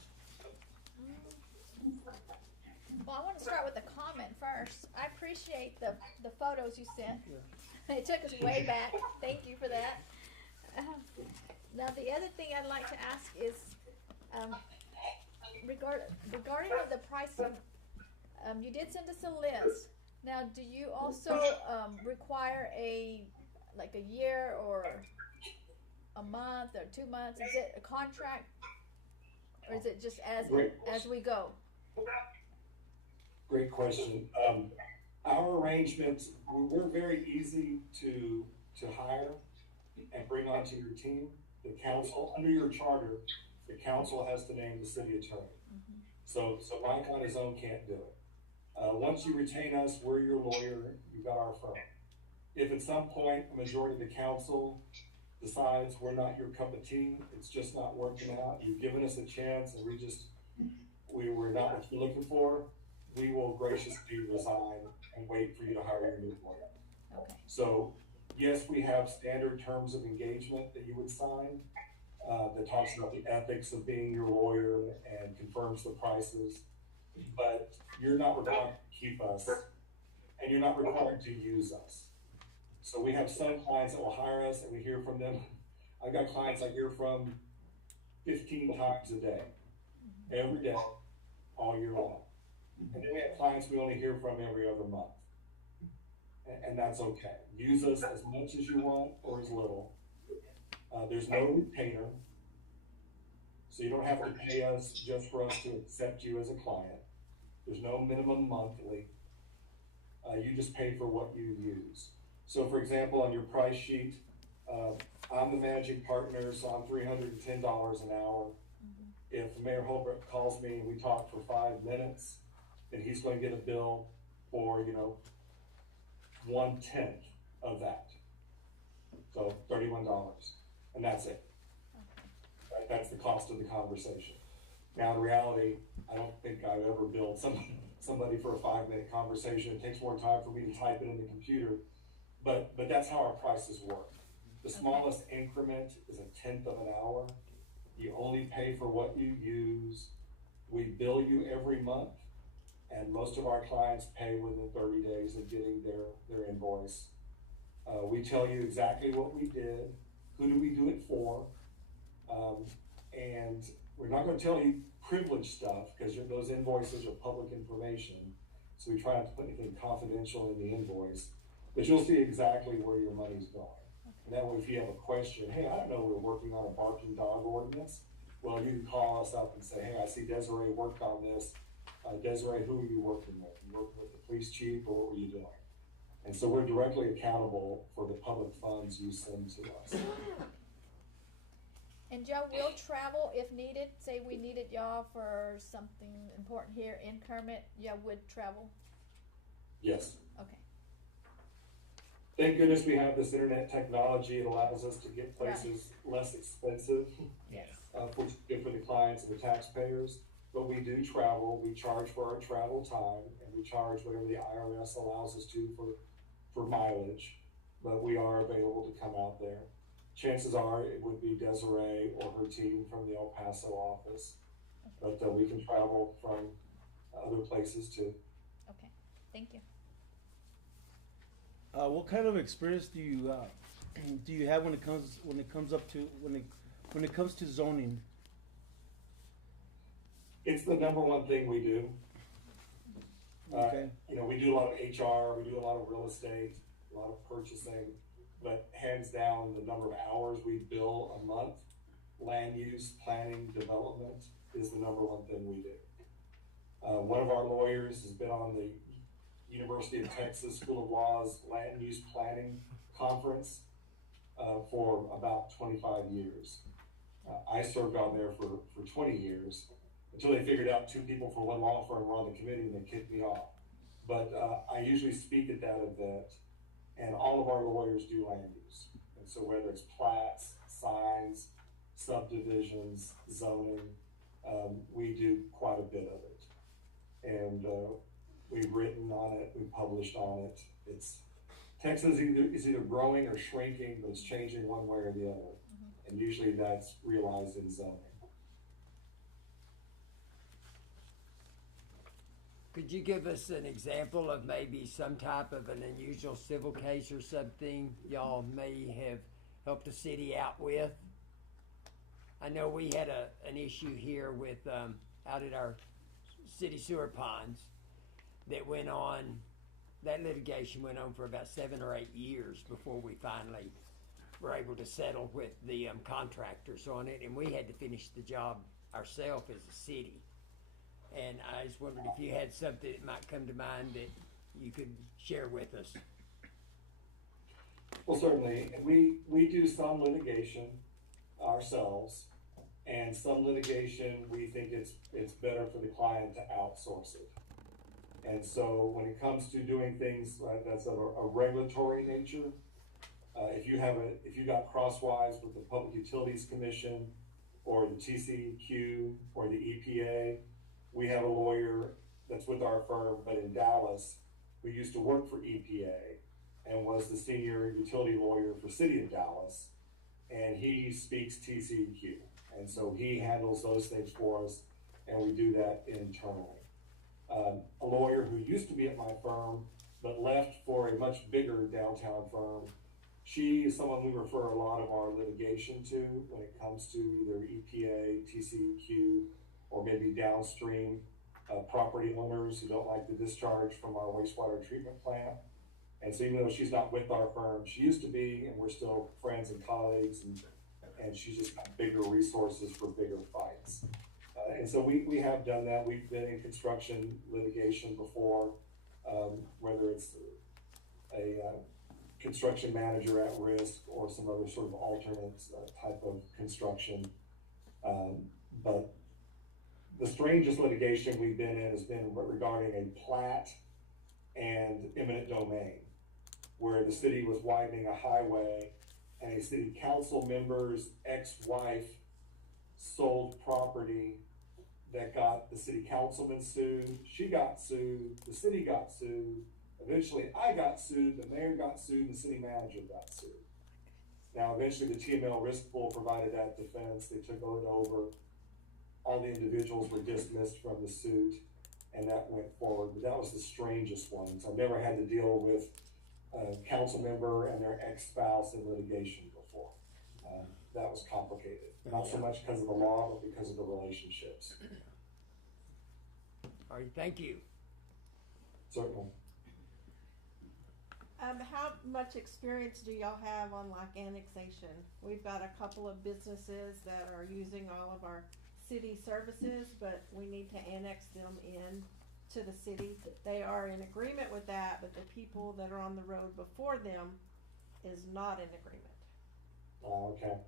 Well, I want to start with a comment first. I appreciate the photos you sent. It took us way back. Thank you for that. Now, the other thing I'd like to ask is regarding the pricing. You did send us a list. Now, do you also require a year or a month or 2 months? Is it a contract, or is it just as we go? Great question. Our arrangements, we're very easy to hire and bring onto your team. The council, under your charter, the council has to name the city attorney. Mm-hmm. So Mike on his own can't do it. Once you retain us, we're your lawyer, you've got our firm. If at some point a majority of the council decides we're not your cup of tea, it's just not working out, you've given us a chance and we were not what you're looking for, we will graciously resign and wait for you to hire your new lawyer. Okay. So yes, we have standard terms of engagement that you would sign that talks about the ethics of being your lawyer and confirms the prices, but you're not required to keep us and you're not required to use us. So we have some clients that will hire us and we hear from them. I've got clients I hear from 15 times a day, every day, all year long. And then we have clients we only hear from every other month. And that's okay. Use us as much as you want or as little. There's no retainer. So you don't have to pay us just for us to accept you as a client. There's no minimum monthly. You just pay for what you use. So for example, on your price sheet, I'm the managing partner, so I'm $310 an hour. Mm-hmm. If Mayor Holbrook calls me and we talk for 5 minutes, then he's going to get a bill for, 1/10 of that. So $31, and that's it. Okay. Right? That's the cost of the conversation. Now in reality, I don't think I've ever billed somebody for a 5-minute conversation. It takes more time for me to type it in the computer, but that's how our prices work. The smallest increment is 1/10 of an hour. You only pay for what you use. We bill you every month, and most of our clients pay within 30 days of getting their invoice. We tell you exactly what we did, who do we do it for, and we're not going to tell you privileged stuff because those invoices are public information, so we try not to put anything confidential in the invoice, but you'll see exactly where your money's going. And that way, if you have a question, hey, I don't know, we're working on a barking dog ordinance, well, you can call us up and say, hey, I see Desiree worked on this. Desiree, who are you working with? You working with the police chief, or what were you doing? And so we're directly accountable for the public funds you send to us. And y'all will travel if needed? Say we needed y'all for something important here in Kermit, y'all would travel? Yes. Okay. Thank goodness we have this internet technology. It allows us to get places less expensive. Yes. Which is good for the clients and the taxpayers. But we do travel. We charge for our travel time, and we charge whatever the IRS allows us to for mileage. but we are available to come out there. Chances are it would be Desiree or her team from the El Paso office, but we can travel from other places too. Okay, thank you. What kind of experience do you have when it comes to zoning? It's the number one thing we do. Okay. You know, we do a lot of HR, we do a lot of real estate, a lot of purchasing, but hands down, the number of hours we bill a month, land use, planning, development is the number one thing we do. One of our lawyers has been on the University of Texas School of Law's land use planning conference for about 25 years. I served on there for 20 years until they figured out two people from one law firm were on the committee and they kicked me off. But I usually speak at that event, and all of our lawyers do land use. And so whether it's plats, signs, subdivisions, zoning, we do quite a bit of it. And we've written on it, we've published on it. Texas is either growing or shrinking, but it's changing one way or the other. And usually that's realized in zoning. Could you give us an example of maybe some type of an unusual civil case or something y'all may have helped the city out with? I know we had an issue here with out at our city sewer ponds that went on. That litigation went on for about 7 or 8 years before we finally were able to settle with the contractors on it, and we had to finish the job ourselves as a city. And I just wondered if you had something that might come to mind that you could share with us. Well, certainly. We do some litigation ourselves, and some litigation we think it's better for the client to outsource it. And so when it comes to doing things that's of a regulatory nature, if you got crosswise with the Public Utilities Commission or the TCEQ or the EPA, we have a lawyer that's with our firm, but in Dallas, who used to work for EPA and was the senior utility lawyer for City of Dallas, and he speaks TCEQ. And so he handles those things for us, and we do that internally. A lawyer who used to be at my firm, but left for a much bigger downtown firm, she is someone we refer a lot of our litigation to when it comes to either EPA, TCEQ, or maybe downstream property owners who don't like the discharge from our wastewater treatment plant. And so even though she's not with our firm, she used to be, and we're still friends and colleagues, and she's just got bigger resources for bigger fights. And so we have done that. We've been in construction litigation before, whether it's a construction manager at risk or some other sort of alternate type of construction. But the strangest litigation we've been in has been regarding a plat and eminent domain, where the city was widening a highway and a city council member's ex-wife sold property that got the city councilman sued, she got sued, the city got sued, eventually I got sued, the mayor got sued, the city manager got sued. Now eventually the TML risk pool provided that defense, they took it over, all the individuals were dismissed from the suit, and that went forward. But that was the strangest one. So I've never had to deal with a council member and their ex-spouse in litigation before. That was complicated. Not so much because of the law, but because of the relationships. All right, thank you. Certainly. How much experience do y'all have on like annexation? We've got a couple of businesses that are using all of our city services, but we need to annex them in to the city. They are in agreement with that, but the people that are on the road before them is not in agreement. Okay.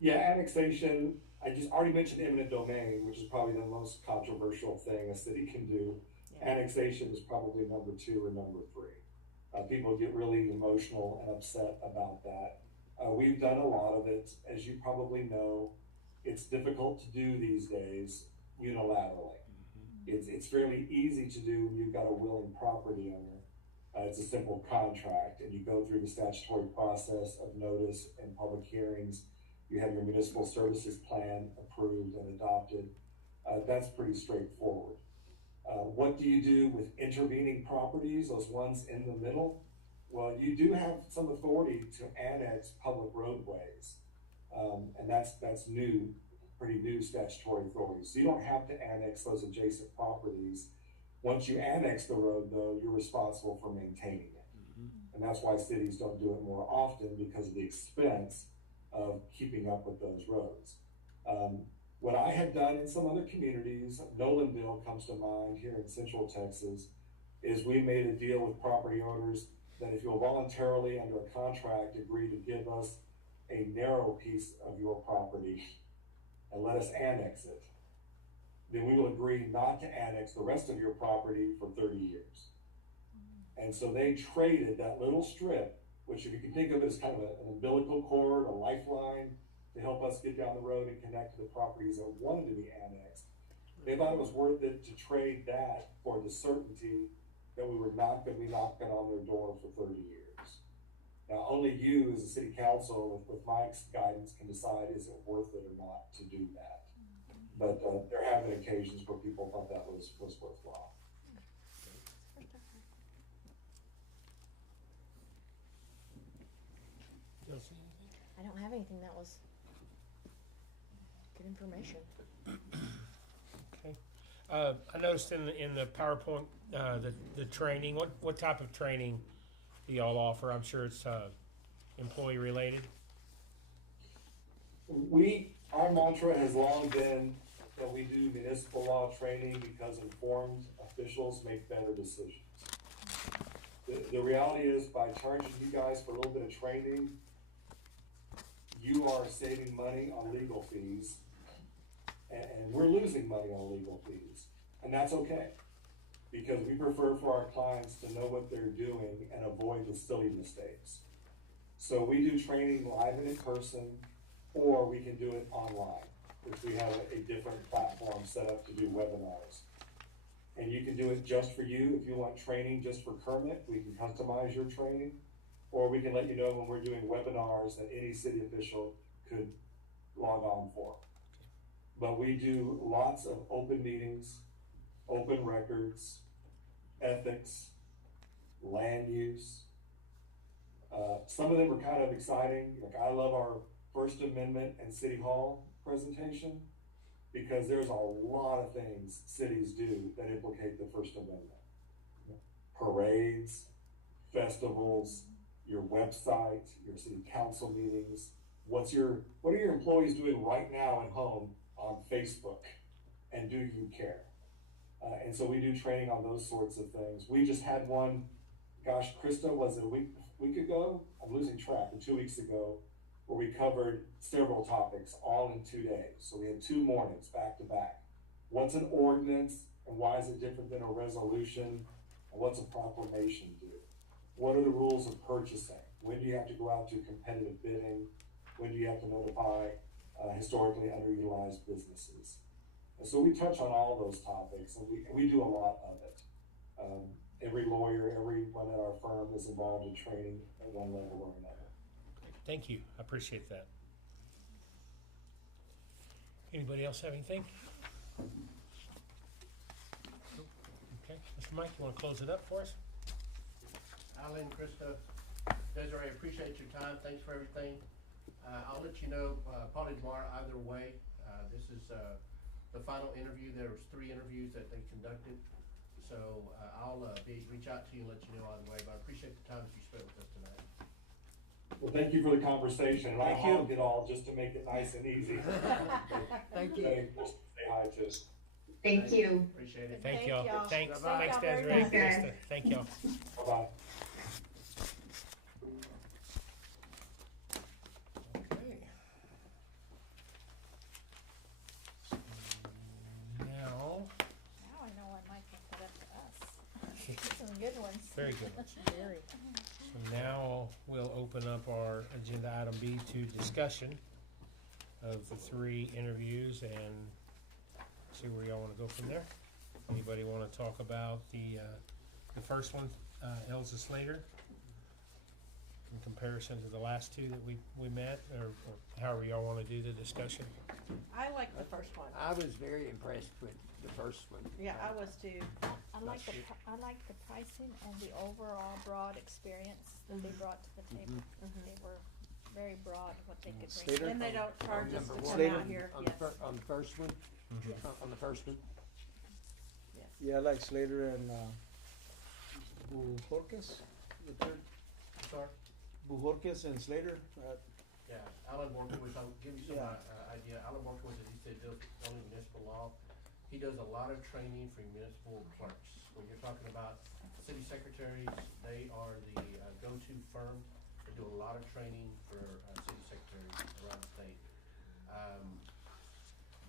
Yeah, annexation, I just already mentioned eminent domain, which is probably the most controversial thing a city can do. Yeah. Annexation is probably number 2 or number 3. People get really emotional and upset about that. We've done a lot of it. As you probably know, it's difficult to do these days unilaterally. It's fairly easy to do when you've got a willing property owner. It's a simple contract, and you go through the statutory process of notice and public hearings. You have your municipal services plan approved and adopted. That's pretty straightforward. What do you do with intervening properties, those ones in the middle? Well, you do have some authority to annex public roadways, and that's new, pretty new statutory authority. So you don't have to annex those adjacent properties. Once you annex the road, though, you're responsible for maintaining it. And that's why cities don't do it more often, because of the expense of keeping up with those roads. What I had done in some other communities, Nolanville comes to mind here in Central Texas, is we made a deal with property owners that if you'll voluntarily, under a contract, agree to give us a narrow piece of your property and let us annex it, then we will agree not to annex the rest of your property for 30 years. And so they traded that little strip, which if you can think of it as kind of an umbilical cord, a lifeline, to help us get down the road and connect to the properties that wanted to be annexed. They thought it was worth it to trade that for the certainty that we were not going to be knocking on their door for 30 years. Now, only you as a city council, with Mike's guidance, can decide is it worth it or not to do that. But there have been occasions where people thought that was worthwhile. I don't have anything. That was good information. Okay. I noticed in the PowerPoint, the training, what type of training do y'all offer? I'm sure it's employee related. Our mantra has long been that we do municipal law training because informed officials make better decisions. The reality is, by charging you guys for a little bit of training, you are saving money on legal fees, and we're losing money on legal fees. And that's okay, because we prefer for our clients to know what they're doing and avoid the silly mistakes. So we do training live and in person, or we can do it online, which we have a different platform set up to do webinars. And you can do it just for you. If you want training just for Kermit, we can customize your training, or we can let you know when we're doing webinars that any city official could log on for. But we do lots of open meetings, open records, ethics, land use. Some of them are kind of exciting. Like, I love our First Amendment and City Hall presentation, because there's a lot of things cities do that implicate the First Amendment. Parades, festivals, your website, your city council meetings. What are your employees doing right now at home on Facebook? And do you care? And so we do training on those sorts of things. We just had one, gosh, Krista, was it a week ago? I'm losing track, 2 weeks ago, where we covered several topics all in 2 days. So we had 2 mornings back to back. What's an ordinance, and why is it different than a resolution? And what's a proclamation do? What are the rules of purchasing? When do you have to go out to competitive bidding? When do you have to notify historically underutilized businesses? And so we touch on all those topics, and we do a lot of it. Every lawyer, everyone at our firm is involved in training at one level or another. Thank you. I appreciate that. Anybody else have anything? Okay. Mr. Mike, you want to close it up for us? Alan, Krista, Desiree, appreciate your time. Thanks for everything. I'll let you know probably tomorrow either way. This is the final interview. There was 3 interviews that they conducted. So I'll reach out to you and let you know either way. But I appreciate the time that you spent with us tonight. Well, thank you for the conversation. And I hogged it all just to make it nice and easy. Thank you. Say hi to us. Thank you. Appreciate it. Thank y'all. Thanks, Thank y'all very Desiree, much. Krista. Thank y'all. Bye-bye. Okay. Now, I know what Mike can put up to us. Some good ones. very good. Very. So now we'll open up our agenda item B2 discussion of the 3 interviews and see where y'all want to go from there. Anybody want to talk about the first one, Elza Slater, in comparison to the last two that we met, or however y'all wanna do the discussion. I like the first one. I was very impressed with the first one. Yeah, I was too. I like the pricing and the overall broad experience that they brought to the table. They were very broad what they could bring. Slater? And they don't charge us to Number come one. out here, On yes. on the first one? Yes. On the first one? Yes. Yeah, I like Slater and, Bujorquez, the third. Sorry? Bujorquez and Slater, Yeah, Alan Borkowitz, I'll give you some idea. Alan Borkowitz, as he said, does only municipal law. He does a lot of training for municipal clerks. When you're talking about city secretaries, they are the go-to firm. They do a lot of training for city secretaries around the state.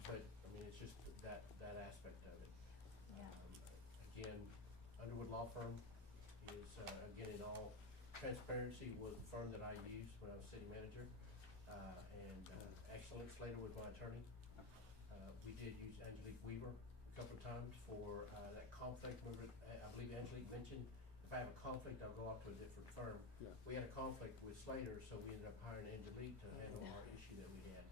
But, I mean, it's just that aspect of it. Again, Underwood Law Firm is, again, in all transparency, was the firm that I used when I was city manager. Excellent, Slater was my attorney. We did use Angelique Weaver a couple of times for that conflict. Remember, I believe Angelique mentioned, if I have a conflict, I'll go off to a different firm. Yeah. We had a conflict with Slater, so we ended up hiring Angelique to handle our issue that we had.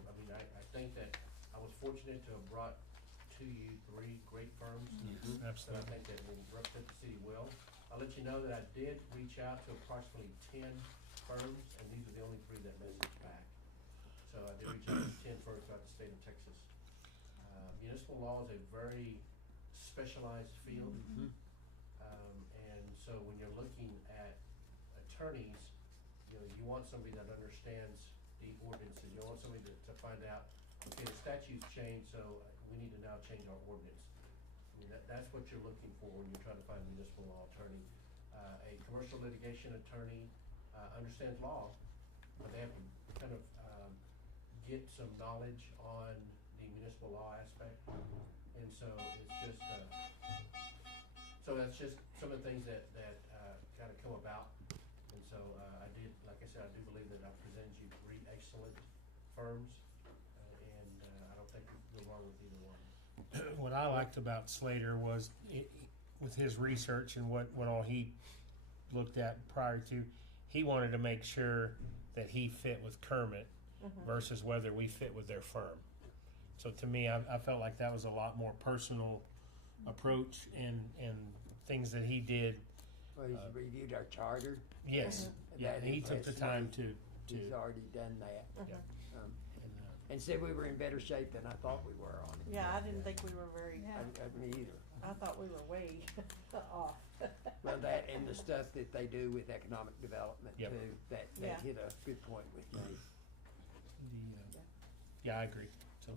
I mean, I think that I was fortunate to have brought to you 3 great firms. Mm-hmm. That I Absolutely. think that will represent the city well. I'll let you know that I did reach out to approximately 10 firms, and these are the only 3 that messaged back. So I did reach out to 10 firms throughout the state of Texas. Municipal law is a very specialized field. And so when you're looking at attorneys, you know, you want somebody that understands the ordinances. You want somebody to find out, okay, the statute's changed, so we need to now change our ordinance. I mean, that's what you're looking for when you're trying to find a municipal law attorney. A commercial litigation attorney understands law, but they have to kind of get some knowledge on the municipal law aspect. And so it's just, so that's just some of the things that kind of come about. And so I did, like I said, I do believe that I presented you 3 excellent firms, and I don't think we can go wrong with either one. What I liked about Slater was with his research and what all he looked at prior to, he wanted to make sure that he fit with Kermit versus whether we fit with their firm. So to me, I felt like that was a lot more personal approach and things that he did. Well, he's reviewed our charter. Yes, yeah, and he took the time to. He's already done that. Yeah. And said we were in better shape than I thought we were on it. Yeah, I didn't think we were very, Me either. I thought we were way off. Well, that and the stuff that they do with economic development Yep. too, that hit a good point with me. Yeah, I agree. So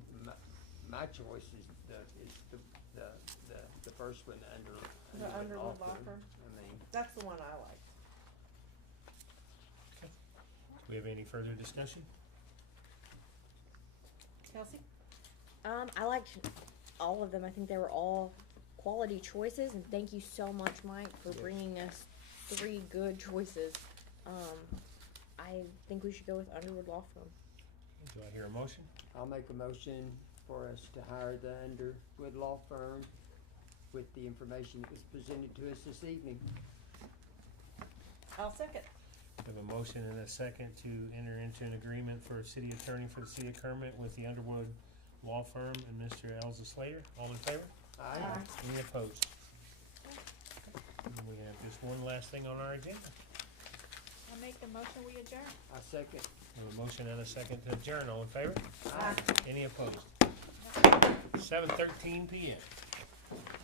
My choice is the first one The Underwood Law Firm? I mean, That's the one I liked. do we have any further discussion? Kelsey? I liked all of them. I think they were all quality choices, and thank you so much, Mike, for bringing us 3 good choices. I think we should go with Underwood Law Firm. Do I hear a motion? I'll make a motion for us to hire the Underwood Law Firm with the information that was presented to us this evening. I'll second. We have a motion and a second to enter into an agreement for a city attorney for the city of Kermit with the Underwood Law Firm and Mr. Elza Slater. All in favor? Aye. Any opposed? And we have just one last thing on our agenda. I make the motion, we adjourn. I second. We have a motion and a second to adjourn. All in favor? Aye. Any opposed? 7:13 p.m.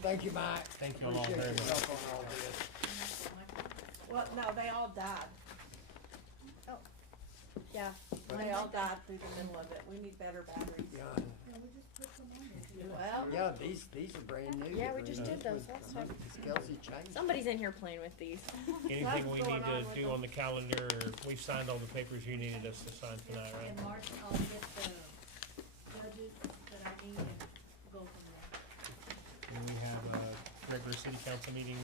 Thank you, Mike. Thank you all Appreciate very your much. help on all this. Well, no, they all died. Oh. Yeah, they all died through the middle of it. We need better batteries. Yeah, Well, yeah, these are brand new. Yeah, we just did those last time. Kelsey changed. Somebody's in here playing with these. Anything we going need on to with do them? on the calendar, or we've signed all the papers you needed us to sign tonight, right? In March, I'll get the budgets that I need and go from there. And we have a regular city council meeting